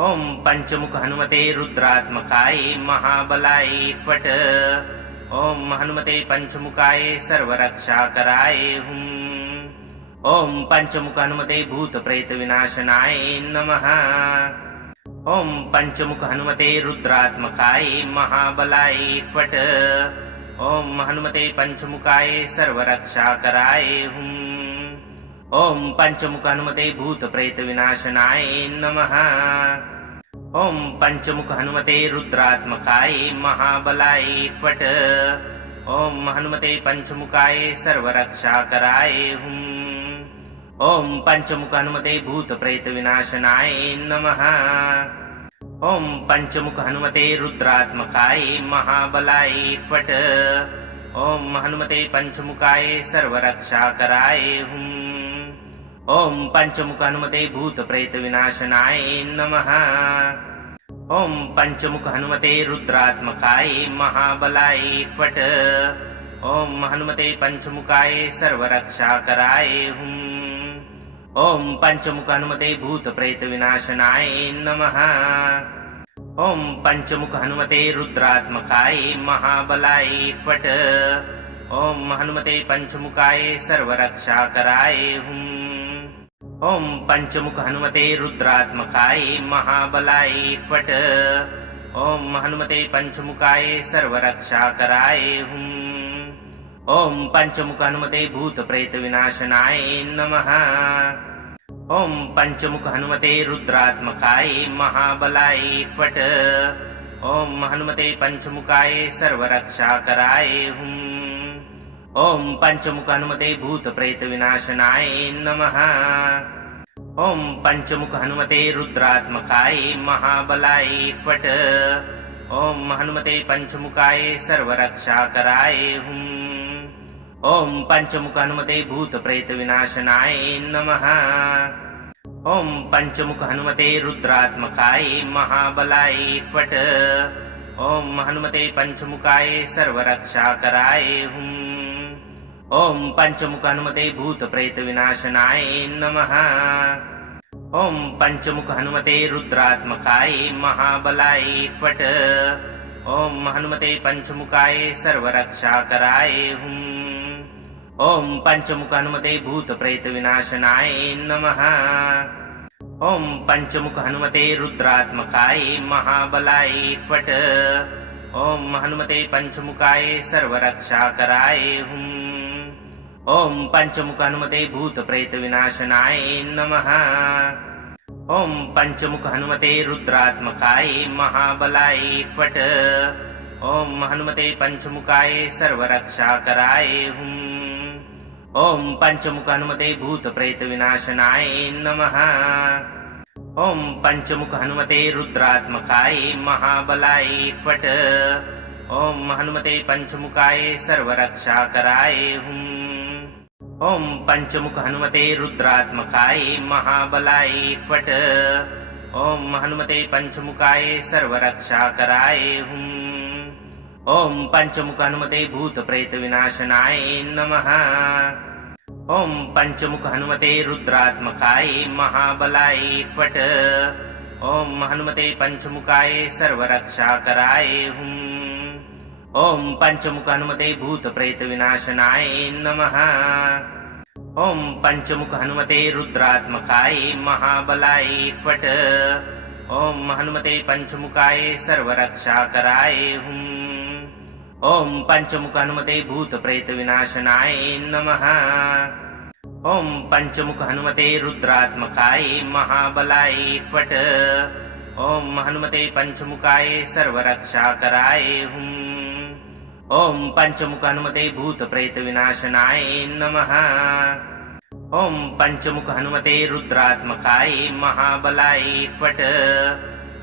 ओम पंचमुख हनुमते रुद्रात्मकाय महाबलाय फट। ओम हनुमते पंचमुखाय सर्वरक्षाकराय हुं। ओम पंचमुख हनुमते भूत प्रेत विनाशनाय नमः। ओम पंचमुख हनुमते रुद्रात्मकाय महाबलाय फट। ओम हनुमते पंचमुखाय सर्वरक्षाकराय हुं। ओम पंचमुख हनुमते भूत प्रेत विनाशनाय नमः। ओम पंचमुख हनुमते रुद्रात्मकाय महाबलाय फट। ओम हनुमते पंचमुखाय सर्वरक्षाकराय हुं। ओम पंचमुख हनुमते भूत प्रेत विनाशनाय नमः। ओम पंचमुख हनुमते रुद्रात्मकाय महाबलाय फट। ओम हनुमते पंचमुखाय सर्वरक्षाकराय हुं। ओम पंचमुख हनुमते भूत प्रेत विनाशनाय नमः। ओम पंचमुख हनुमते रुद्रात्मकाय महाबलाय फट। ओम हनुमते पंचमुखाय सर्वरक्षाकराय हुं। ओम पंचमुख हनुमते भूत प्रेत विनाशनाय नमः। ओम पंचमुख हनुमते रुद्रात्मकाय महाबलाय फट। ओम हनुमते पंचमुखाय सर्वरक्षाकराय हुं। ओम पंचमुख हनुमते रुद्रात्मकाय महाबलाय फट। ओम हनुमते पंचमुखाय सर्वरक्षाकराय हुं। ओम पंचमुख हनुमते भूत प्रेत विनाशनाय नमः। ओम पंचमुख हनुमते रुद्रात्मकाय महाबलाय फट। ओम हनुमते पंचमुखाय सर्वरक्षाकराय हुं। ओम पंचमुख हनुमते भूत प्रेत विनाशनाय नमः। ओम पंचमुख हनुमते रुद्रात्मकाय महाबलाय फट। ओम हनुमते पंचमुखाय सर्वरक्षाकराय हुं। ओम पंचमुख हनुमते भूत प्रेत विनाशनाय नमः। ओम पंचमुख हनुमते रुद्रात्मकाय महाबलाय फट। ओम हनुमते पंचमुखाय सर्वरक्षाकराय हुं। ओम पंचमुख हनुमते भूत प्रेत विनाशनाय नमः। ओम पंचमुख हनुमते रुद्रात्मकाय महाबलाय फट। ओम हनुमते पंचमुखाय सर्वरक्षाकराय हुं। ओम पंचमुख हनुमते भूत प्रेत विनाशनाय नमः। ओम पंचमुख हनुमते रुद्रात्मकाय महाबलाय फट। ओम हनुमते पंचमुखाय सर्वरक्षाकराय हुं। ओम पंचमुख हनुमते भूत प्रेत विनाशनाय नमः। ओम पंचमुख हनुमते रुद्रात्मकाय महाबलाय फट। ओम हनुमते पंचमुखाय सर्वरक्षाकराय हुं। ओम पंचमुख हनुमते भूत प्रेत विनाशनाय नमः। ओम पंचमुख हनुमते रुद्रात्मकाय महाबलाय फट। ओम हनुमते पंचमुखाय सर्वरक्षाकराय हुं। ओम पंचमुख हनुमते रुद्रात्मकाय महाबलाय फट। ओम हनुमते पंचमुखाय सर्वरक्षाकराय हुम। ओम पंचमुख हनुमते भूत प्रेत विनाशनाय नमः। ओम पंचमुख हनुमते रुद्रात्मकाय महाबलाय फट। ओम हनुमते पंचमुखाय सर्वरक्षाकराय हुम। ओम पंचमुख हनुमते भूत प्रेत विनाशनाय नमः। ओम पंचमुख हनुमते रुद्रात्मकाय महाबलाय फट। ओम हनुमते पंचमुखाय सर्वरक्षाकराय हुम। ओम पंचमुख हनुमते भूत प्रेत विनाशनाय नमः। ओम पंचमुख हनुमते रुद्रात्मकाय महाबलाय फट। ओम हनुमते पंचमुखाय सर्वरक्षाकराय हुम। ओम पंचमुख हनुमते भूत प्रेत विनाशनाय नमः। ओम पंचमुख हनुमते रुद्रात्मकाय महाबलाय फट।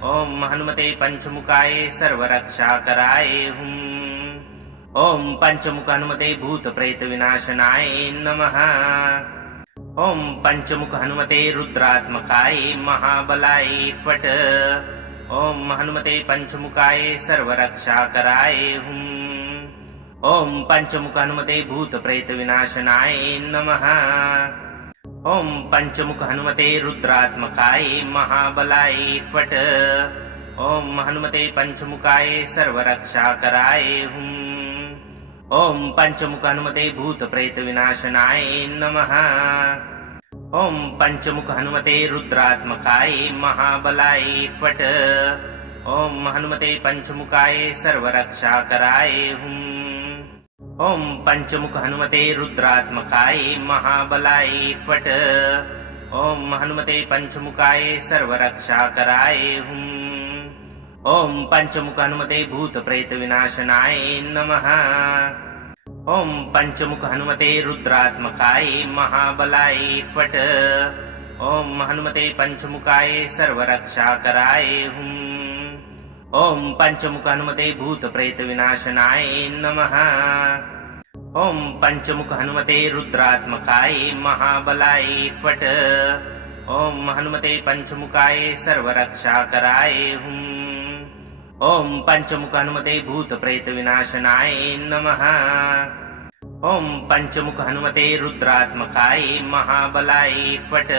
ओम हनुमते पंचमुखाय सर्वरक्षाकराय हुम। ओम पंचमुख हनुमते भूत प्रेत विनाशनाय नमः। ओम पंचमुख हनुमते रुद्रात्मकाय महाबलाय फट। ओम हनुमते पंचमुखाय सर्वरक्षाकराय हुम। ओम पंचमुख हनुमते भूत प्रेत विनाशनाय नमः। ओम पंचमुख हनुमते रुद्रात्मकाय महाबलाय फट। ओम हनुमते पंचमुखाय सर्वरक्षाकराय हुम। ओम पंचमुख हनुमते भूत प्रेत विनाशनाय नमः। ओम पंचमुख हनुमते रुद्रात्मकाय महाबलाय फट। ओम हनुमते पंचमुखाय सर्वरक्षाकराय हुम। ओम पंचमुख हनुमते रुद्रात्मकाय महाबलाय फट। ओम हनुमते पंचमुखाय सर्वरक्षाकराय हुम। ओम पंचमुख हनुमते भूत प्रेत विनाशनाय नमः। ओम पंचमुख हनुमते रुद्रात्मकाय महाबलाय फट। ओम हनुमते पंचमुखाय सर्वरक्षाकराय हुम। ओम पंचमुख हनुमते भूत प्रेत विनाशनाय नमः। ओम पंचमुख हनुमते रुद्रात्मकाय महाबलाय फट। ओम हनुमते पंचमुखाय सर्वरक्षाकराय हुम। ओम पंचमुख हनुमते भूत प्रेत विनाशनाय नमः। ओम पंचमुख हनुमते रुद्रात्मकाय महाबलाय फट।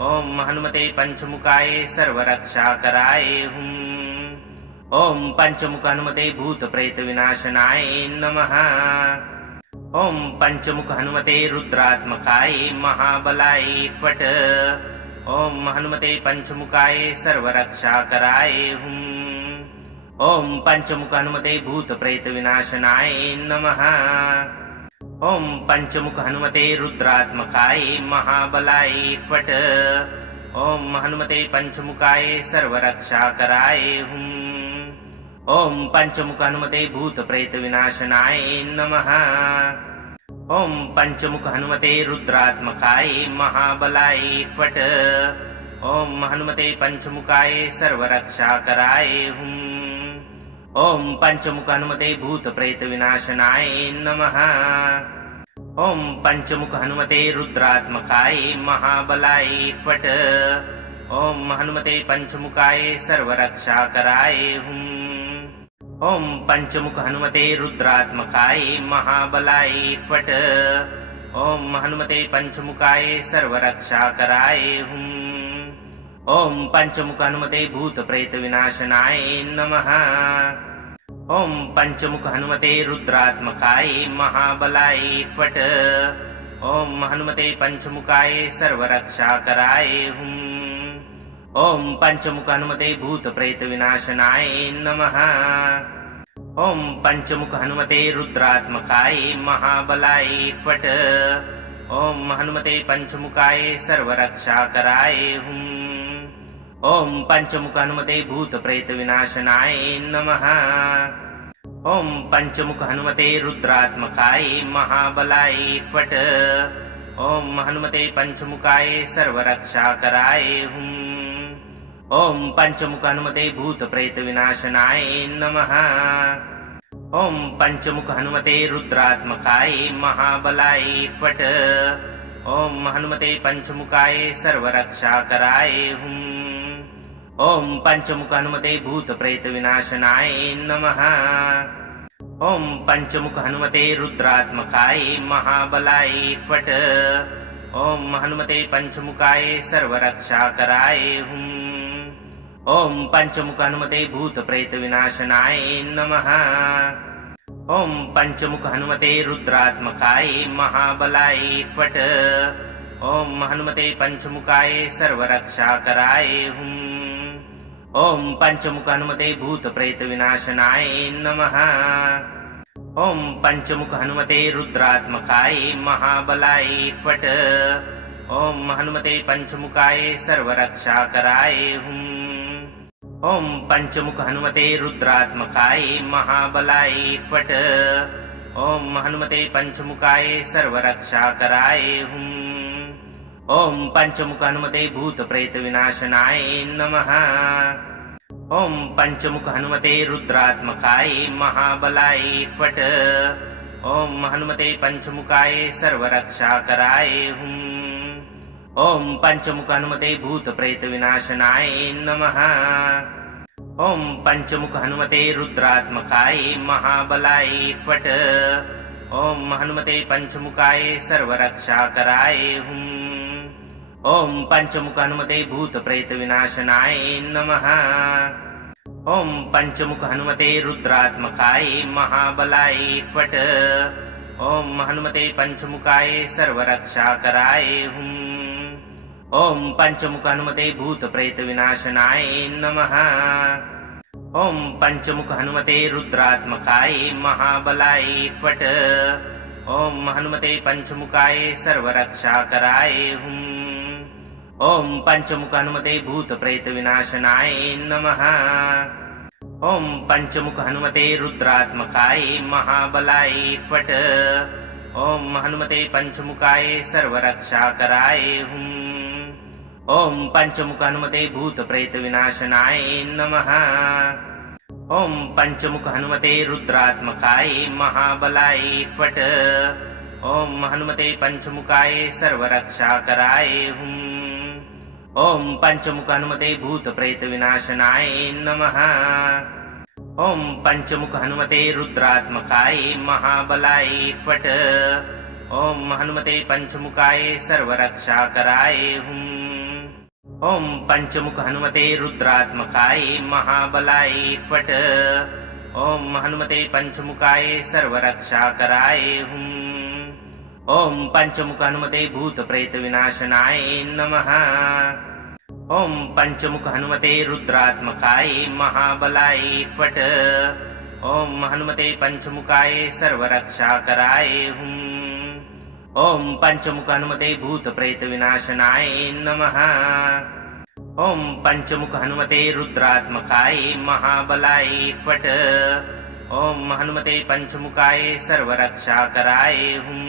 ओम हनुमते पंचमुखाय सर्वरक्षाकराय हुम। ओम पंचमुख हनुमते भूत प्रेत विनाशनाय नमः। ओम पंचमुख हनुमते रुद्रात्मकाय महाबलाय फट। ओम हनुमते पंचमुखाय सर्वरक्षाकराय हुम। ओम पंचमुख हनुमते भूत प्रेत विनाशनाय नमः। ओम पंचमुख हनुमते रुद्रात्मकाय महाबलाय फट। ओम हनुमते पंचमुखाय सर्वरक्षाकराय हुम। ओम पंचमुख हनुमते भूत प्रेत विनाशनाय नमः। ओम पंचमुख हनुमते रुद्रात्मकाय महाबलाय फट। ओम हनुमते पंचमुखाय सर्वरक्षाकराय हुम। ओम पंचमुख हनुमते भूत प्रेत विनाशनाय नमः। ओम पंचमुख हनुमते रुद्रात्मकाय महाबलाय फट। ओम हनुमते पंचमुखाय सर्वरक्षाकराय हुम। ओम पंचमुख हनुमते रुद्रात्मकाय महाबलाय फट। ओम हनुमते पंचमुखाय सर्वरक्षाकराय हुम। ओम पंचमुख हनुमते भूत प्रेत विनाशनाय नमः। ओम पंचमुख हनुमते रुद्रात्मकाय महाबलाय फट। ओम हनुमते पंचमुखाय सर्वरक्षाकराय हुम। ओम पंचमुख हनुमते भूत प्रेत विनाशनाय नमः। ओम पंचमुख हनुमते रुद्रात्मकाय महाबलाय फट। ओम हनुमते पंचमुखाय सर्वरक्षाकराय हुम। ओम पंचमुख हनुमते भूत प्रेत विनाशनाय नमः। ओम पंचमुख हनुमते रुद्रात्मकाय महाबलाय फट। ओम हनुमते पंचमुखाय सर्वरक्षाकराय हुम। ओम पंचमुख हनुमते भूत प्रेत विनाशनाय नमः। ओम पंचमुख हनुमते रुद्रात्मकाय महाबलाय फट। ओम हनुमते पंचमुखाय सर्वरक्षाकराय हुम। ओम पंचमुख हनुमते भूत प्रेत विनाशनाय नमः। ओम पंचमुख हनुमते रुद्रात्मकाय महाबलाय फट। ओम हनुमते पंचमुखाय सर्वरक्षाकराय हुम। ओम पंचमुख हनुमते भूत प्रेत विनाशनाय नमः। ओम पंचमुख हनुमते रुद्रात्मकाय महाबलाय फट। ओम हनुमते पंचमुखाय सर्वरक्षाकराय हुम। ओम पंचमुख हनुमते भूत प्रेत विनाशनाय नमः। ओम पंचमुख हनुमते रुद्रात्मकाय महाबलाय फट। ओम हनुमते पंचमुखाय सर्वरक्षाकराय हुम। ओम पंचमुख हनुमते रुद्रात्मकाय महाबलाय फट। ओम हनुमते पंचमुखाय सर्वरक्षाकराय हुम। ओम पंचमुख हनुमते भूत प्रेत विनाशनाय नमः। ओम पंचमुख हनुमते रुद्रात्मकाय महाबलाय फट। ओम हनुमते पंचमुखाय सर्वरक्षाकराय हुम। ओम पंचमुख हनुमते भूत प्रेत विनाशनाय नमः। ओम पंचमुख हनुमते रुद्रात्मकाय महाबलाय फट। ओम हनुमते पंचमुखाय सर्वरक्षाकराय हुम। ओम पंचमुख हनुमते भूत प्रेत विनाशनाय नमः। ओम पंचमुख हनुमते रुद्रात्मकाय महाबलाय फट। ओम हनुमते पंचमुखाय सर्वरक्षाकराय हुम। ओम पंचमुख हनुमते भूत प्रेत विनाशनाय नमः। ओम पंचमुख हनुमते रुद्रात्मकाय महाबलाय फट। ओम हनुमते पंचमुखाय सर्वरक्षाकराय हुम। ओम पंचमुख हनुमते भूत प्रेत विनाशनाय नमः। ओम पंचमुख हनुमते रुद्रात्मकाय महाबलाय फट। ओम हनुमते पंचमुखाय सर्वरक्षाकराय हुम। ओम पंचमुख हनुमते भूत प्रेत विनाशनाय नमः। ओम पंचमुख हनुमते रुद्रात्मकाय महाबलाय फट। ओम हनुमते पंचमुखाय सर्वरक्षाकराय हुम। ओम पंचमुख हनुमते भूत प्रेत विनाशनाय नमः। ओम पंचमुख हनुमते रुद्रात्मकाय महाबलाय फट। ओम हनुमते पंचमुखाय सर्वरक्षाकराय हुम। ओम पंचमुख हनुमते रुद्रात्मकाय महाबलाय फट। ओम हनुमते पंचमुखाय सर्वरक्षाकराय हुम। ओम पंचमुख हनुमते भूत प्रेत विनाशनाय नमः। ओम पंचमुख हनुमते रुद्रात्मकाय महाबलाय फट। ओम हनुमते पंचमुखाय सर्वरक्षाकराय हुम। ओम पंचमुख हनुमते भूत प्रेत विनाशनाय नमः। ओम पंचमुख हनुमते रुद्रात्मकाय महाबलाय फट। ओम हनुमते पंचमुखाय सर्वरक्षाकराय हुम।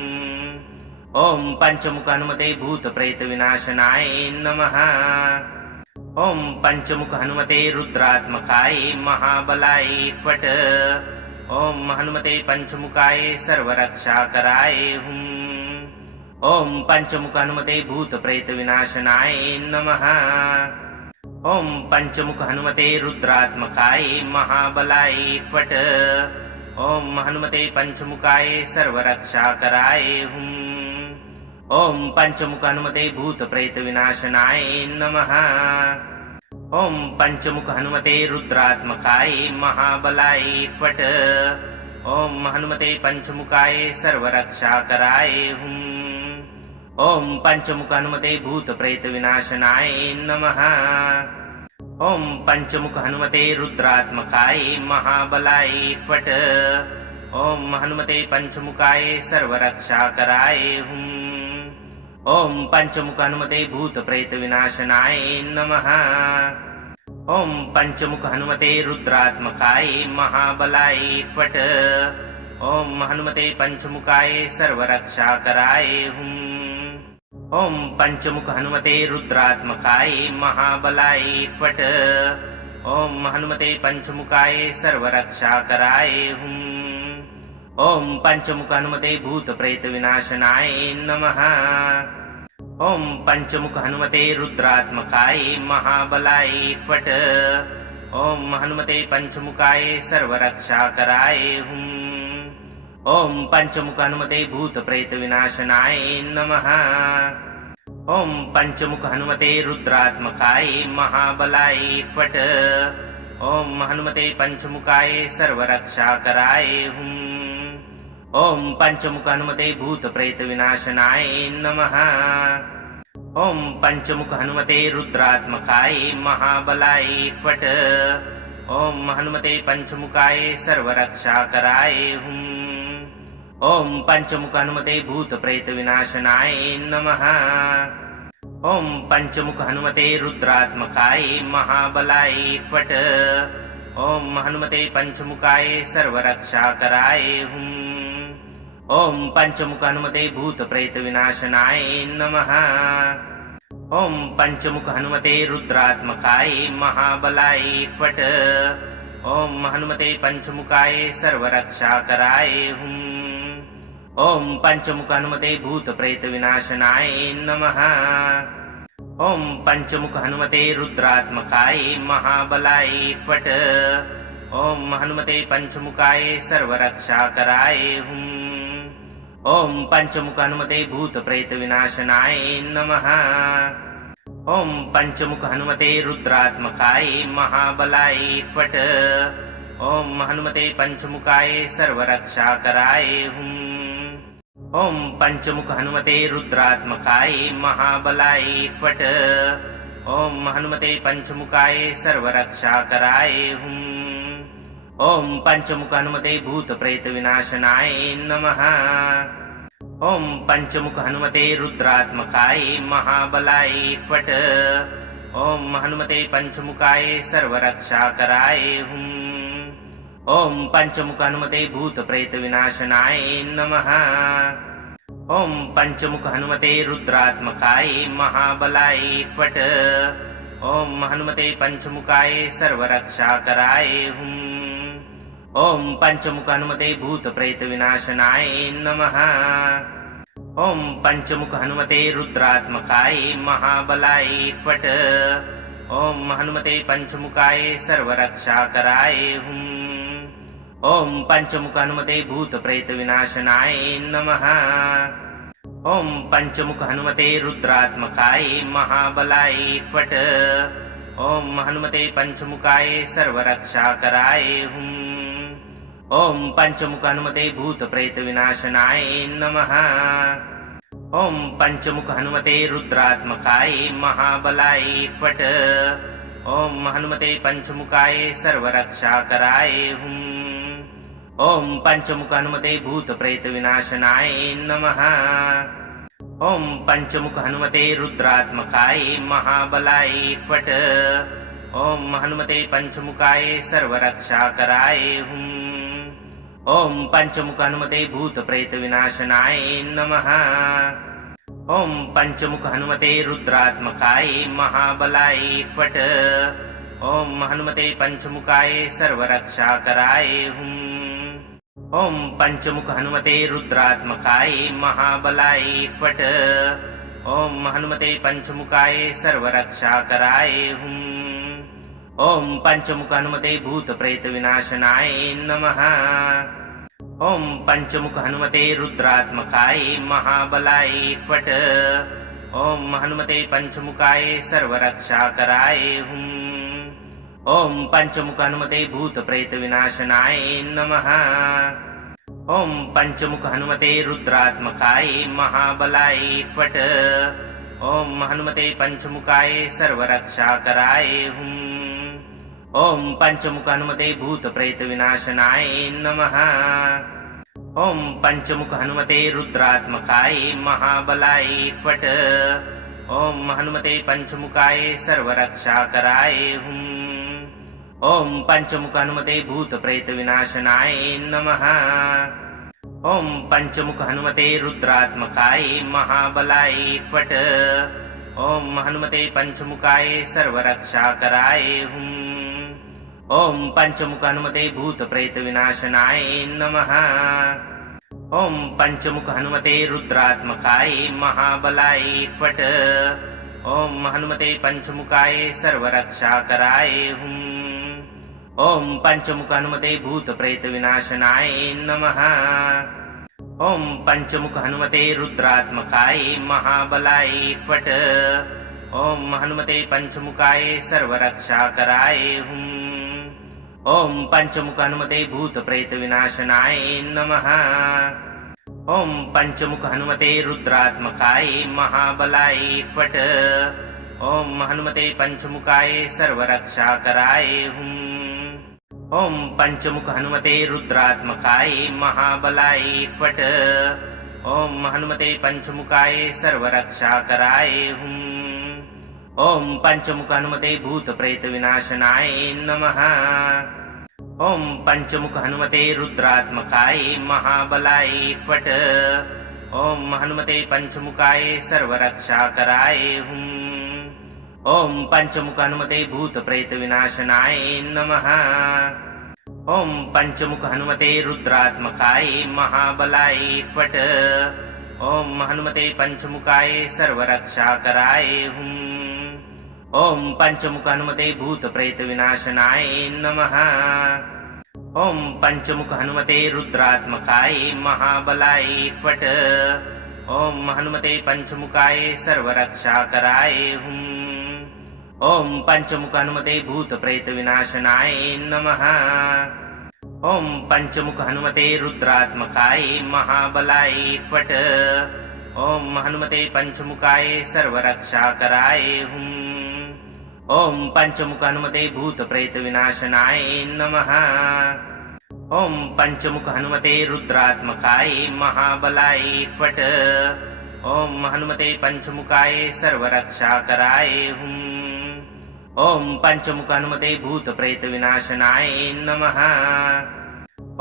ओम पंचमुख हनुमते भूत प्रेत विनाशनाय नमः। ओम पंचमुख हनुमते रुद्रात्मकाय महाबलाय फट। ओम हनुमते पंचमुखाय सर्वरक्षाकराय हुम। ओम पंचमुख हनुमते भूत प्रेत विनाशनाय नमः। ओम पंचमुख हनुमते रुद्रात्मकाय महाबलाय फट। ओम हनुमते पंचमुखाय सर्वरक्षाकराय हुम। ओम पंचमुख हनुमते भूत प्रेत विनाशनाय नमः। ओम पंचमुख हनुमते रुद्रात्मकाय महाबलाय फट। ओम हनुमते पंचमुखाय सर्वरक्षाकराय हुम। ओम पंचमुख हनुमते भूत प्रेत विनाशनाय नमः। ओम पंचमुख हनुमते रुद्रात्मकाय महाबलाय फट। ओम हनुमते पंचमुखाय सर्वरक्षाकराय हुम। ओम पंचमुख हनुमते भूत प्रेत विनाशनाय नमः। ओम पंचमुख हनुमते रुद्रात्मकाय महाबलाय फट। ओम हनुमते पंचमुखाय सर्वरक्षाकराय हुम। ओम पंचमुख हनुमते रुद्रात्मकाय महाबलाय फट। ओम हनुमते पंचमुखाय सर्वरक्षाकराय हुम। ओम पंचमुख हनुमते भूत प्रेत विनाशनाय नमः। ओम पंचमुख हनुमते रुद्रात्मकाय महाबलाय फट। ओम हनुमते पंचमुखाय सर्वरक्षाकराय हुम। ओम पंचमुख हनुमते भूत प्रेत विनाशनाय नमः। ओम पंचमुख हनुमते रुद्रात्मकाय महाबलाय फट। ओम हनुमते पंचमुखाय सर्वरक्षाकराय हुम। ओम पंचमुख हनुमते भूत प्रेत विनाशनाय नमः। ओम पंचमुख हनुमते रुद्रात्मकाय महाबलाय फट। ओम हनुमते पंचमुखाय सर्वरक्षाकराय हुम। ओम पंचमुख हनुमते भूत प्रेत विनाशनाय नमः। ओम पंचमुख हनुमते रुद्रात्मकाय महाबलाय फट। ओम हनुमते पंचमुखाय सर्वरक्षाकराय हुम। ओम पंचमुख हनुमते भूत प्रेत विनाशनाय नमः। ओम पंचमुख हनुमते रुद्रात्मकाय महाबलाय फट। ओम हनुमते पंचमुखाय सर्वरक्षाकराय हुम। ओम पंचमुख हनुमते भूत प्रेत विनाशनाय नमः। ओम पंचमुख हनुमते रुद्रात्मकाय महाबलाय फट। ओम हनुमते पंचमुखाय सर्वरक्षाकराय हुम। ओम पंचमुख हनुमते भूत प्रेत विनाशनाय नमः। ओम पंचमुख हनुमते रुद्रात्मकाय महाबलाय फट। ओम हनुमते पंचमुखाय सर्वरक्षाकराय हुम। ओम पंचमुख हनुमते रुद्रात्मकाय महाबलाय फट। ओम हनुमते पंचमुखाय सर्वरक्षाकराय हुम। ओम पंचमुख हनुमते भूत प्रेत विनाशनाय नमः। ओम पंचमुख हनुमते रुद्रात्मकाय महाबलाय फट। ओम हनुमते पंचमुखाय सर्वरक्षाकराय हुम। ओम पंचमुख हनुमते भूत प्रेत विनाशनाय नमः। ओम पंचमुख हनुमते रुद्रात्मकाय महाबलाय फट। ओम हनुमते पंचमुखाय सर्वरक्षाकराय हुम। ओम पंचमुख हनुमते भूत प्रेत विनाशनाय नमः। ओम पंचमुख हनुमते रुद्रात्मकाय महाबलाय फट। ओम हनुमते पंचमुखाय सर्वरक्षाकराय हुम। ओम पंचमुख हनुमते भूत प्रेत विनाशनाय नमः। ओम पंचमुख हनुमते रुद्रात्मकाय महाबलाय फट। ओम हनुमते पंचमुखाय सर्वरक्षाकराय हुम। ओम पंचमुख हनुमते भूत प्रेत विनाशनाय नमः। ओम पंचमुख हनुमते रुद्रात्मकाय महाबलाय फट। ओम हनुमते पंचमुखाय सर्वरक्षाकराय हुम। ओम पंचमुख हनुमते भूत प्रेत विनाशनाय नमः। ओम पंचमुख हनुमते रुद्रात्मकाय महाबलाय फट। ओम हनुमते पंचमुखाय सर्वरक्षाकराय हुम। ओम पंचमुख हनुमते भूत प्रेत विनाशनाय नमः। ओम पंचमुख हनुमते रुद्रात्मकाय महाबलाय फट। ओम हनुमते पंचमुखाय सर्वरक्षाकराय हुम। ओम पंचमुख हनुमते रुद्रात्मकाय महाबलाय फट। ओम हनुमते पंचमुखाय सर्वरक्षाकराय हुम। ओम पंचमुख हनुमते भूत प्रेत विनाशनाय नमः। ओम पंचमुख हनुमते रुद्रात्मकाय महाबलाय फट। ओम हनुमते पंचमुखाय सर्वरक्षाकराय हुम। ओम पंचमुख हनुमते भूत प्रेत विनाशनाय नमः। ओम पंचमुख हनुमते रुद्रात्मकाय महाबलाय फट। ओम हनुमते पंचमुखाय सर्वरक्षाकराय हुम। ओम पंचमुख हनुमते भूत प्रेत विनाशनाय नमः। ओम पंचमुख हनुमते रुद्रात्मकाय महाबलाय फट। ओम हनुमते पंचमुखाय सर्वरक्षाकराय हुम। ओम पंचमुख हनुमते भूत प्रेत विनाशनाय नमः। ओम पंचमुख हनुमते रुद्रात्मकाय महाबलाय फट। ओम हनुमते पंचमुखाय सर्वरक्षाकराय हुम। ओम पंचमुख हनुमते भूत प्रेत विनाशनाय नमः। ओम पंचमुख हनुमते रुद्रात्मकाय महाबलाय फट। ओम हनुमते पंचमुखाय सर्वरक्षाकराय हुम। ओम पंचमुख हनुमते भूत प्रेत विनाशनाय नमः। ओम पंचमुख हनुमते रुद्रात्मकाय महाबलाय फट। ओम हनुमते पंचमुखाय सर्वरक्षाकराय हुम। ओम पंचमुख हनुमते भूत प्रेत विनाशनाय नमः। ओम पंचमुख हनुमते रुद्रात्मकाय महाबलाय फट। ओम हनुमते पंचमुखाय सर्वरक्षाकराय हुम। ओम पंचमुख हनुमते रुद्रात्मकाय महाबलाय फट। ओम हनुमते पंचमुखाय सर्वरक्षाकराय हुम। ओम पंचमुख हनुमते भूत प्रेत विनाशनाय नमः। ओम पंचमुख हनुमते रुद्रात्मकाय महाबलाय फट। ओम हनुमते पंचमुखाय सर्वरक्षाकराय हुम। ओम पंचमुख हनुमते भूत प्रेत विनाशनाय नमः। ओम पंचमुख हनुमते रुद्रात्मकाय महाबलाय फट। ओम हनुमते पंचमुखाय सर्वरक्षाकराय हुम। ओम पंचमुख हनुमते भूत प्रेत विनाशनाय नमः। ओम पंचमुख हनुमते रुद्रात्मकाय महाबलाय फट। ओम हनुमते पंचमुखाय सर्वरक्षाकराय हुम। ओम पंचमुख हनुमते भूत प्रेत विनाशनाय नमः। ओम पंचमुख हनुमते रुद्रात्मकाय महाबलाय फट। ओम हनुमते पंचमुखाय सर्वरक्षाकराय हुम। ओम पंचमुख हनुमते भूत प्रेत विनाशनाय नमः। ओम पंचमुख हनुमते रुद्रात्मकाय महाबलाय फट। ओम हनुमते पंचमुखाय सर्वरक्षाकराय हुम। ओम पंचमुख हनुमते भूत प्रेत विनाशनाय नमः।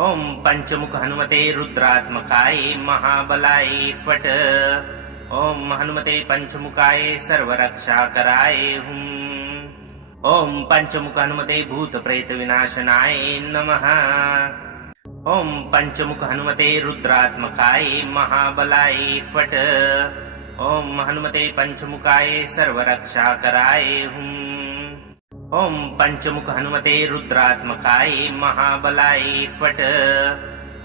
ओम पंचमुख हनुमते रुद्रात्मकाय महाबलाय फट। ओम हनुमते पंचमुखाय सर्वरक्षाकराय हुम। ओम पंचमुख हनुमते भूत प्रेत विनाशनाय नमः। ओम पंचमुख हनुमते रुद्रात्मकाय महाबलाय फट। ओम हनुमते पंचमुखाय सर्वरक्षाकराय हुम। ओम पंचमुख हनुमते रुद्रात्मकाय महाबलाय फट।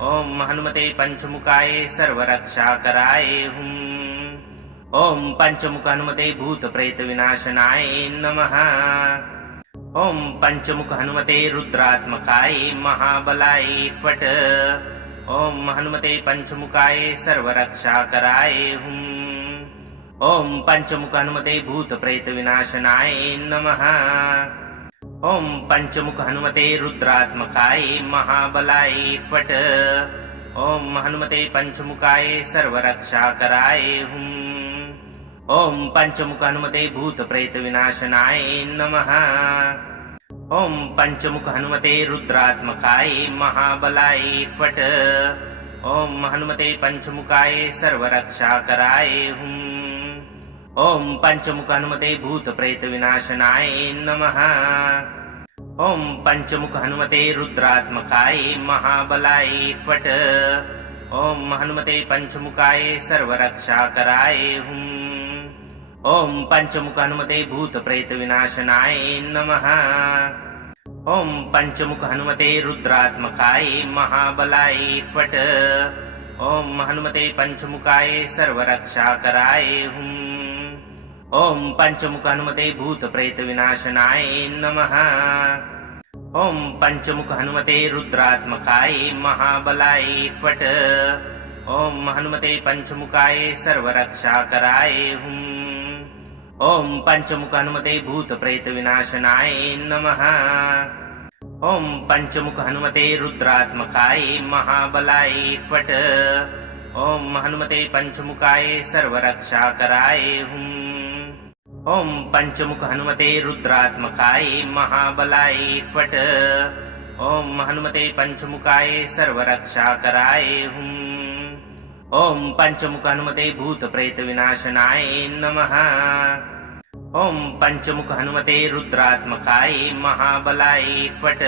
ओम हनुमते पंचमुखाय सर्वरक्षाकराय हुम। ओम पंचमुख हनुमते भूत प्रेत विनाशनाय नमः। ओम पंचमुख हनुमते रुद्रात्मकाय महाबलाय फट। ओम हनुमते पंचमुखाय सर्वरक्षाकराय हुम। ओम पंचमुख हनुमते भूत प्रेत विनाशनाय नमः। ओम पंचमुख हनुमते रुद्रात्मकाय महाबलाय फट। ओम हनुमते पंचमुखाय सर्वरक्षाकराय हुम। ओम पंचमुख हनुमते भूत प्रेत विनाशनाय नमः। ओम पंचमुख हनुमते रुद्रात्मकाय महाबलाय फट। ओम हनुमते पंचमुखाय सर्वरक्षाकराय हुम। ओम पंचमुख हनुमते भूत प्रेत विनाशनाय नमः। ओम पंचमुख हनुमते रुद्रात्मकाय महाबलाय फट। ओम हनुमते पंचमुखाय सर्वरक्षाकराय हुम। ओम पंचमुख हनुमते भूत प्रेत विनाशनाय नमः। ओम पंचमुख हनुमते रुद्रात्मकाय महाबलाय फट। ओम हनुमते पंचमुखाय सर्वरक्षाकराय हुम। ओम पंचमुख हनुमते भूत प्रेत विनाशनाय नमः। ओम पंचमुख हनुमते रुद्रात्मकाय महाबलाय फट। ओम हनुमते पंचमुखाय सर्वरक्षाकराय हुम। ओम पंचमुख हनुमते भूत प्रेत विनाशनाय नमः। ओम पंचमुख हनुमते रुद्रात्मकाय महाबलाय फट। ओम हनुमते पंचमुखाय सर्वरक्षाकराय हुम। ओम पंचमुख हनुमते रुद्रात्मकाय महाबलाय फट। ओम हनुमते पंचमुखाय सर्वरक्षाकराय हुम। ओम पंचमुख हनुमते भूत प्रेत विनाशनाय नमः। ओम पंचमुख हनुमते रुद्रात्मकाय महाबलाय फट।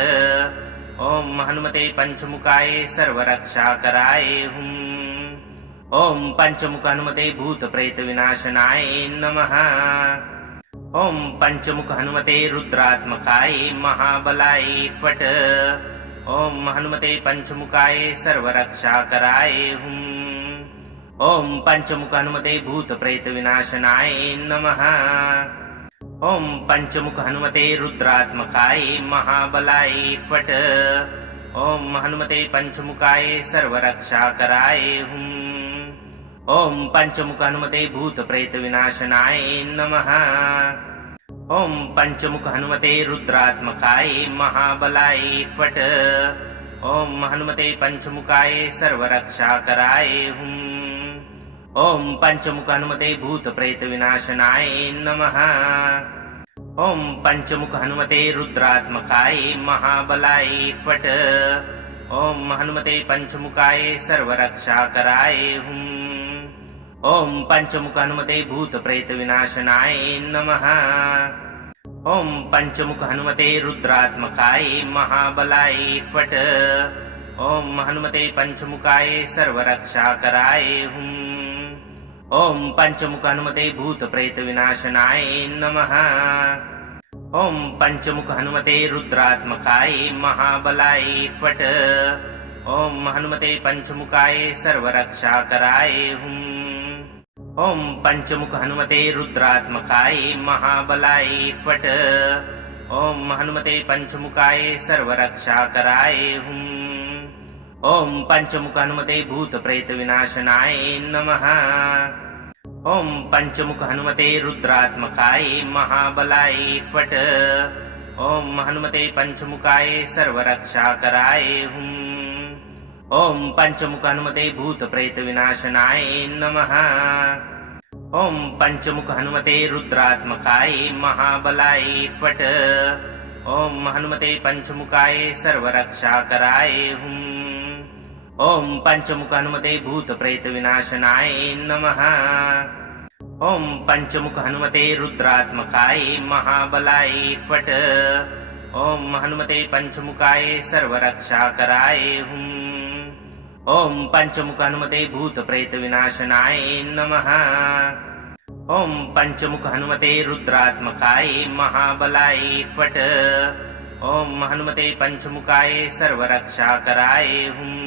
ओम हनुमते पंचमुखाय सर्वरक्षाकराय हुम। ओम पंचमुख हनुमते भूत प्रेत विनाशनाय नमः। ओम पंचमुख हनुमते रुद्रात्मकाय महाबलाय फट। ओम हनुमते पंचमुखाय सर्वरक्षाकराय हुम। ओम पंचमुख हनुमते भूत प्रेत विनाशनाय नमः। ओम पंचमुख हनुमते रुद्रात्मकाय महाबलाय फट। ओम हनुमते पंचमुखाय सर्वरक्षाकराय हुम। ओम पंचमुख हनुमते भूत प्रेत विनाशनाय नमः। ओम पंचमुख हनुमते रुद्रात्मकाय महाबलाय फट। ओम हनुमते पंचमुखाय सर्वरक्षाकराय हुम। ओम पंचमुख हनुमते भूत प्रेत विनाशनाय नमः। ओम पंचमुख हनुमते रुद्रात्मकाय महाबलाय फट। ओम हनुमते पंचमुखाय सर्वरक्षाकराय हुम। ओम पंचमुख हनुमते भूत प्रेत विनाशनाय नमः। ओम पंचमुख हनुमते रुद्रात्मकाय महाबलाय फट। ओम हनुमते पंचमुखाय सर्वरक्षाकराय हुम। ओम पंचमुख हनुमते भूत प्रेत विनाशनाय नमः। ओम पंचमुख हनुमते रुद्रात्मकाय महाबलाय फट। ओम हनुमते पंचमुखाय सर्वरक्षाकराय हुम। ओम पंचमुख हनुमते रुद्रात्मकाय महाबलाय फट। ओम हनुमते पंचमुखाय सर्वरक्षाकराय हुम। ओम पंचमुख हनुमते भूत प्रेत विनाशनाय नमः। ओम पंचमुख हनुमते रुद्रात्मकाय महाबलाय फट। ओम हनुमते पंचमुखाय सर्वरक्षाकराय हुम। ओम पंचमुख हनुमते भूत प्रेत विनाशनाय नमः। ओम पंचमुख हनुमते रुद्रात्मकाय महाबलाय फट। ओम हनुमते पंचमुखाय सर्वरक्षाकराय हुम। ओम पंचमुख हनुमते भूत प्रेत विनाशनाय नमः। ओम पंचमुख हनुमते रुद्रात्मकाय महाबलाय फट। ओम हनुमते पंचमुखाय सर्वरक्षाकराय हुम। ओम पंचमुख हनुमते भूत प्रेत विनाशनाय नमः। ओम पंचमुख हनुमते रुद्रात्मकाय महाबलाय फट। ओम हनुमते पंचमुखाय सर्वरक्षाकराय हुम।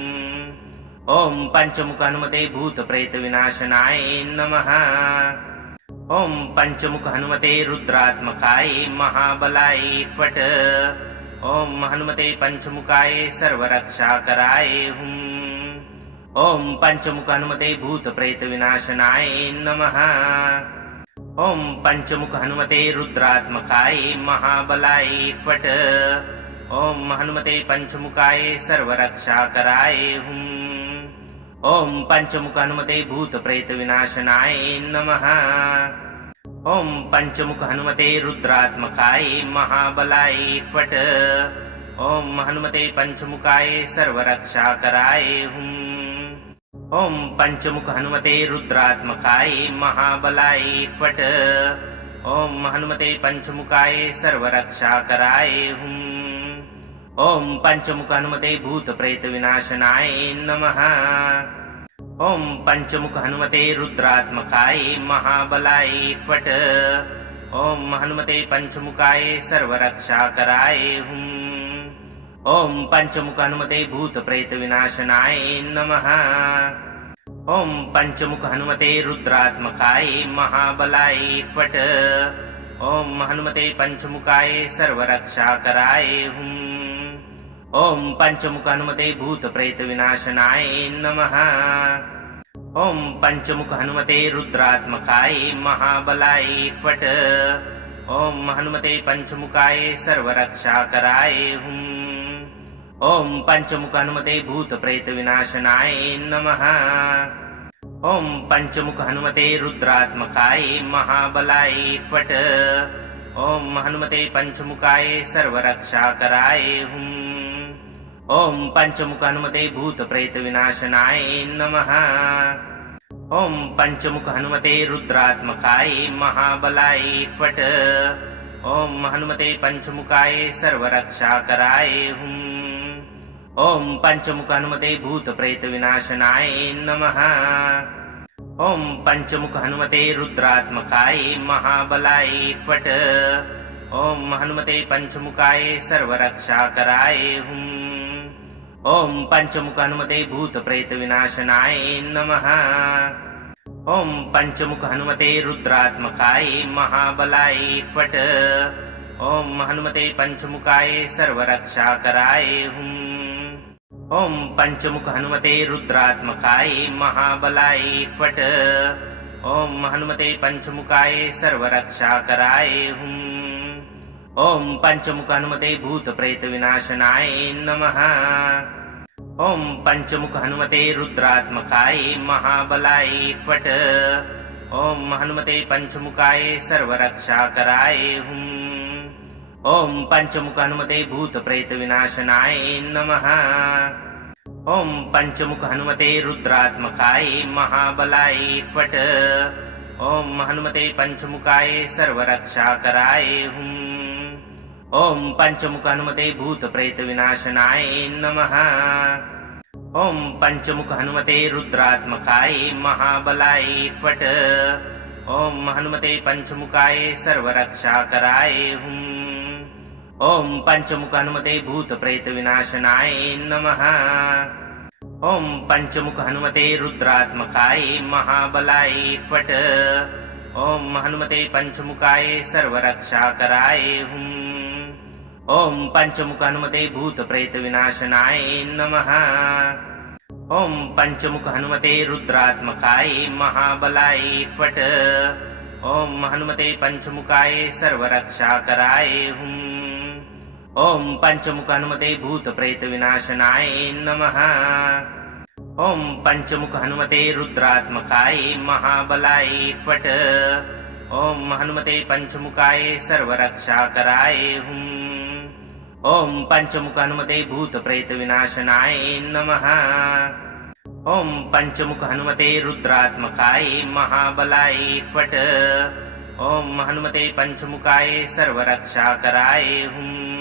ओम पंचमुख हनुमते भूत प्रेत विनाशनाय नमः। ओम पंचमुख हनुमते रुद्रात्मकाय महाबलाय फट। ओम हनुमते पंचमुखाय सर्वरक्षाकराय हुम। ओम पंचमुख हनुमते भूत प्रेत विनाशनाय नमः। ओम पंचमुख हनुमते रुद्रात्मकाय महाबलाय फट। ओम हनुमते पंचमुखाय सर्वरक्षाकराय हुम। ओम पंचमुख हनुमते भूत प्रेत विनाशनाय नमः। ओम पंचमुख हनुमते रुद्रात्मकाय महाबलाय फट। ओम हनुमते पंचमुखाय सर्वरक्षाकराय हुम। ओम पंचमुख हनुमते रुद्रात्मकाय महाबलाय फट। ओम हनुमते पंचमुखाय सर्वरक्षाकराय हुम। ओम पंचमुख हनुमते भूत प्रेत विनाशनाय नमः। ओम पंचमुख हनुमते रुद्रात्मकाय महाबलाय फट। ओम हनुमते पंचमुखाय सर्वरक्षाकराय हुम। ओम पंचमुख हनुमते भूत प्रेत विनाशनाय नमः। ओम पंचमुख हनुमते रुद्रात्मकाय महाबलाय फट। ओम हनुमते पंचमुखाय सर्वरक्षाकराय हुम। ओम पंचमुख हनुमते भूत प्रेत विनाशनाय नमः। ओम पंचमुख हनुमते रुद्रात्मकाय महाबलाय फट। ओम हनुमते पंचमुखाय सर्वरक्षाकराय हुम। ओम पंचमुख हनुमते भूत प्रेत विनाशनाय नमः। ओम पंचमुख हनुमते रुद्रात्मकाय महाबलाय फट। ओम हनुमते पंचमुखाय सर्वरक्षाकराय हुम। ओम पंचमुख हनुमते भूत प्रेत विनाशनाय नमः। ओम पंचमुख हनुमते रुद्रात्मकाय महाबलाय फट। ओम हनुमते पंचमुखाय सर्वरक्षाकराय हुम। ओम पंचमुख हनुमते भूत प्रेत विनाशनाय नमः। ओम पंचमुख हनुमते रुद्रात्मकाय महाबलाय फट। ओम हनुमते पंचमुखाय सर्वरक्षाकराय हुम। ओम पंचमुख हनुमते भूत प्रेत विनाशनाय नमः। ओम पंचमुख हनुमते रुद्रात्मकाय महाबलाय फट। ओम हनुमते पंचमुखाय सर्वरक्षाकराय हुम। ओम पंचमुख हनुमते रुद्रात्मकाय महाबलाय फट। ओम हनुमते पंचमुखाय सर्वरक्षाकराय हुम। ओम पंचमुख हनुमते भूत प्रेत विनाशनाय नमः। ओम पंचमुख हनुमते रुद्रात्मकाय महाबलाय फट। ओम हनुमते पंचमुखाय सर्वरक्षाकराय हुम। ओम पंचमुख हनुमते भूत प्रेत विनाशनाय नमः। ओम पंचमुख हनुमते रुद्रात्मकाय महाबलाय फट। ओम हनुमते पंचमुखाय सर्वरक्षाकराय हुम। ओम पंचमुख हनुमते भूत प्रेत विनाशनाय नमः। ओम पंचमुख हनुमते रुद्रात्मकाय महाबलाय फट। ओम हनुमते पंचमुखाय सर्वरक्षाकराय हुम। ओम पंचमुख हनुमते भूत प्रेत विनाशनाय नमः। ओम पंचमुख हनुमते रुद्रात्मकाय महाबलाय फट। ओम हनुमते पंचमुखाय सर्वरक्षाकराय हुम। ओम पंचमुख हनुमते भूत प्रेत विनाशनाय नमः। ओम पंचमुख हनुमते रुद्रात्मकाय महाबलाय फट। ओम हनुमते पंचमुखाय सर्वरक्षाकराय हुम। ओम पंचमुख हनुमते भूत प्रेत विनाशनाय नमः। ओम पंचमुख हनुमते रुद्रात्मकाय महाबलाय फट। ओम हनुमते पंचमुखाय सर्वरक्षाकराय हुम। ओम पंचमुख हनुमते भूत प्रेत विनाशनाय नमः। ओम पंचमुख हनुमते रुद्रात्मकाय महाबलाय फट। ओम हनुमते पंचमुखाय सर्वरक्षाकराय हुम।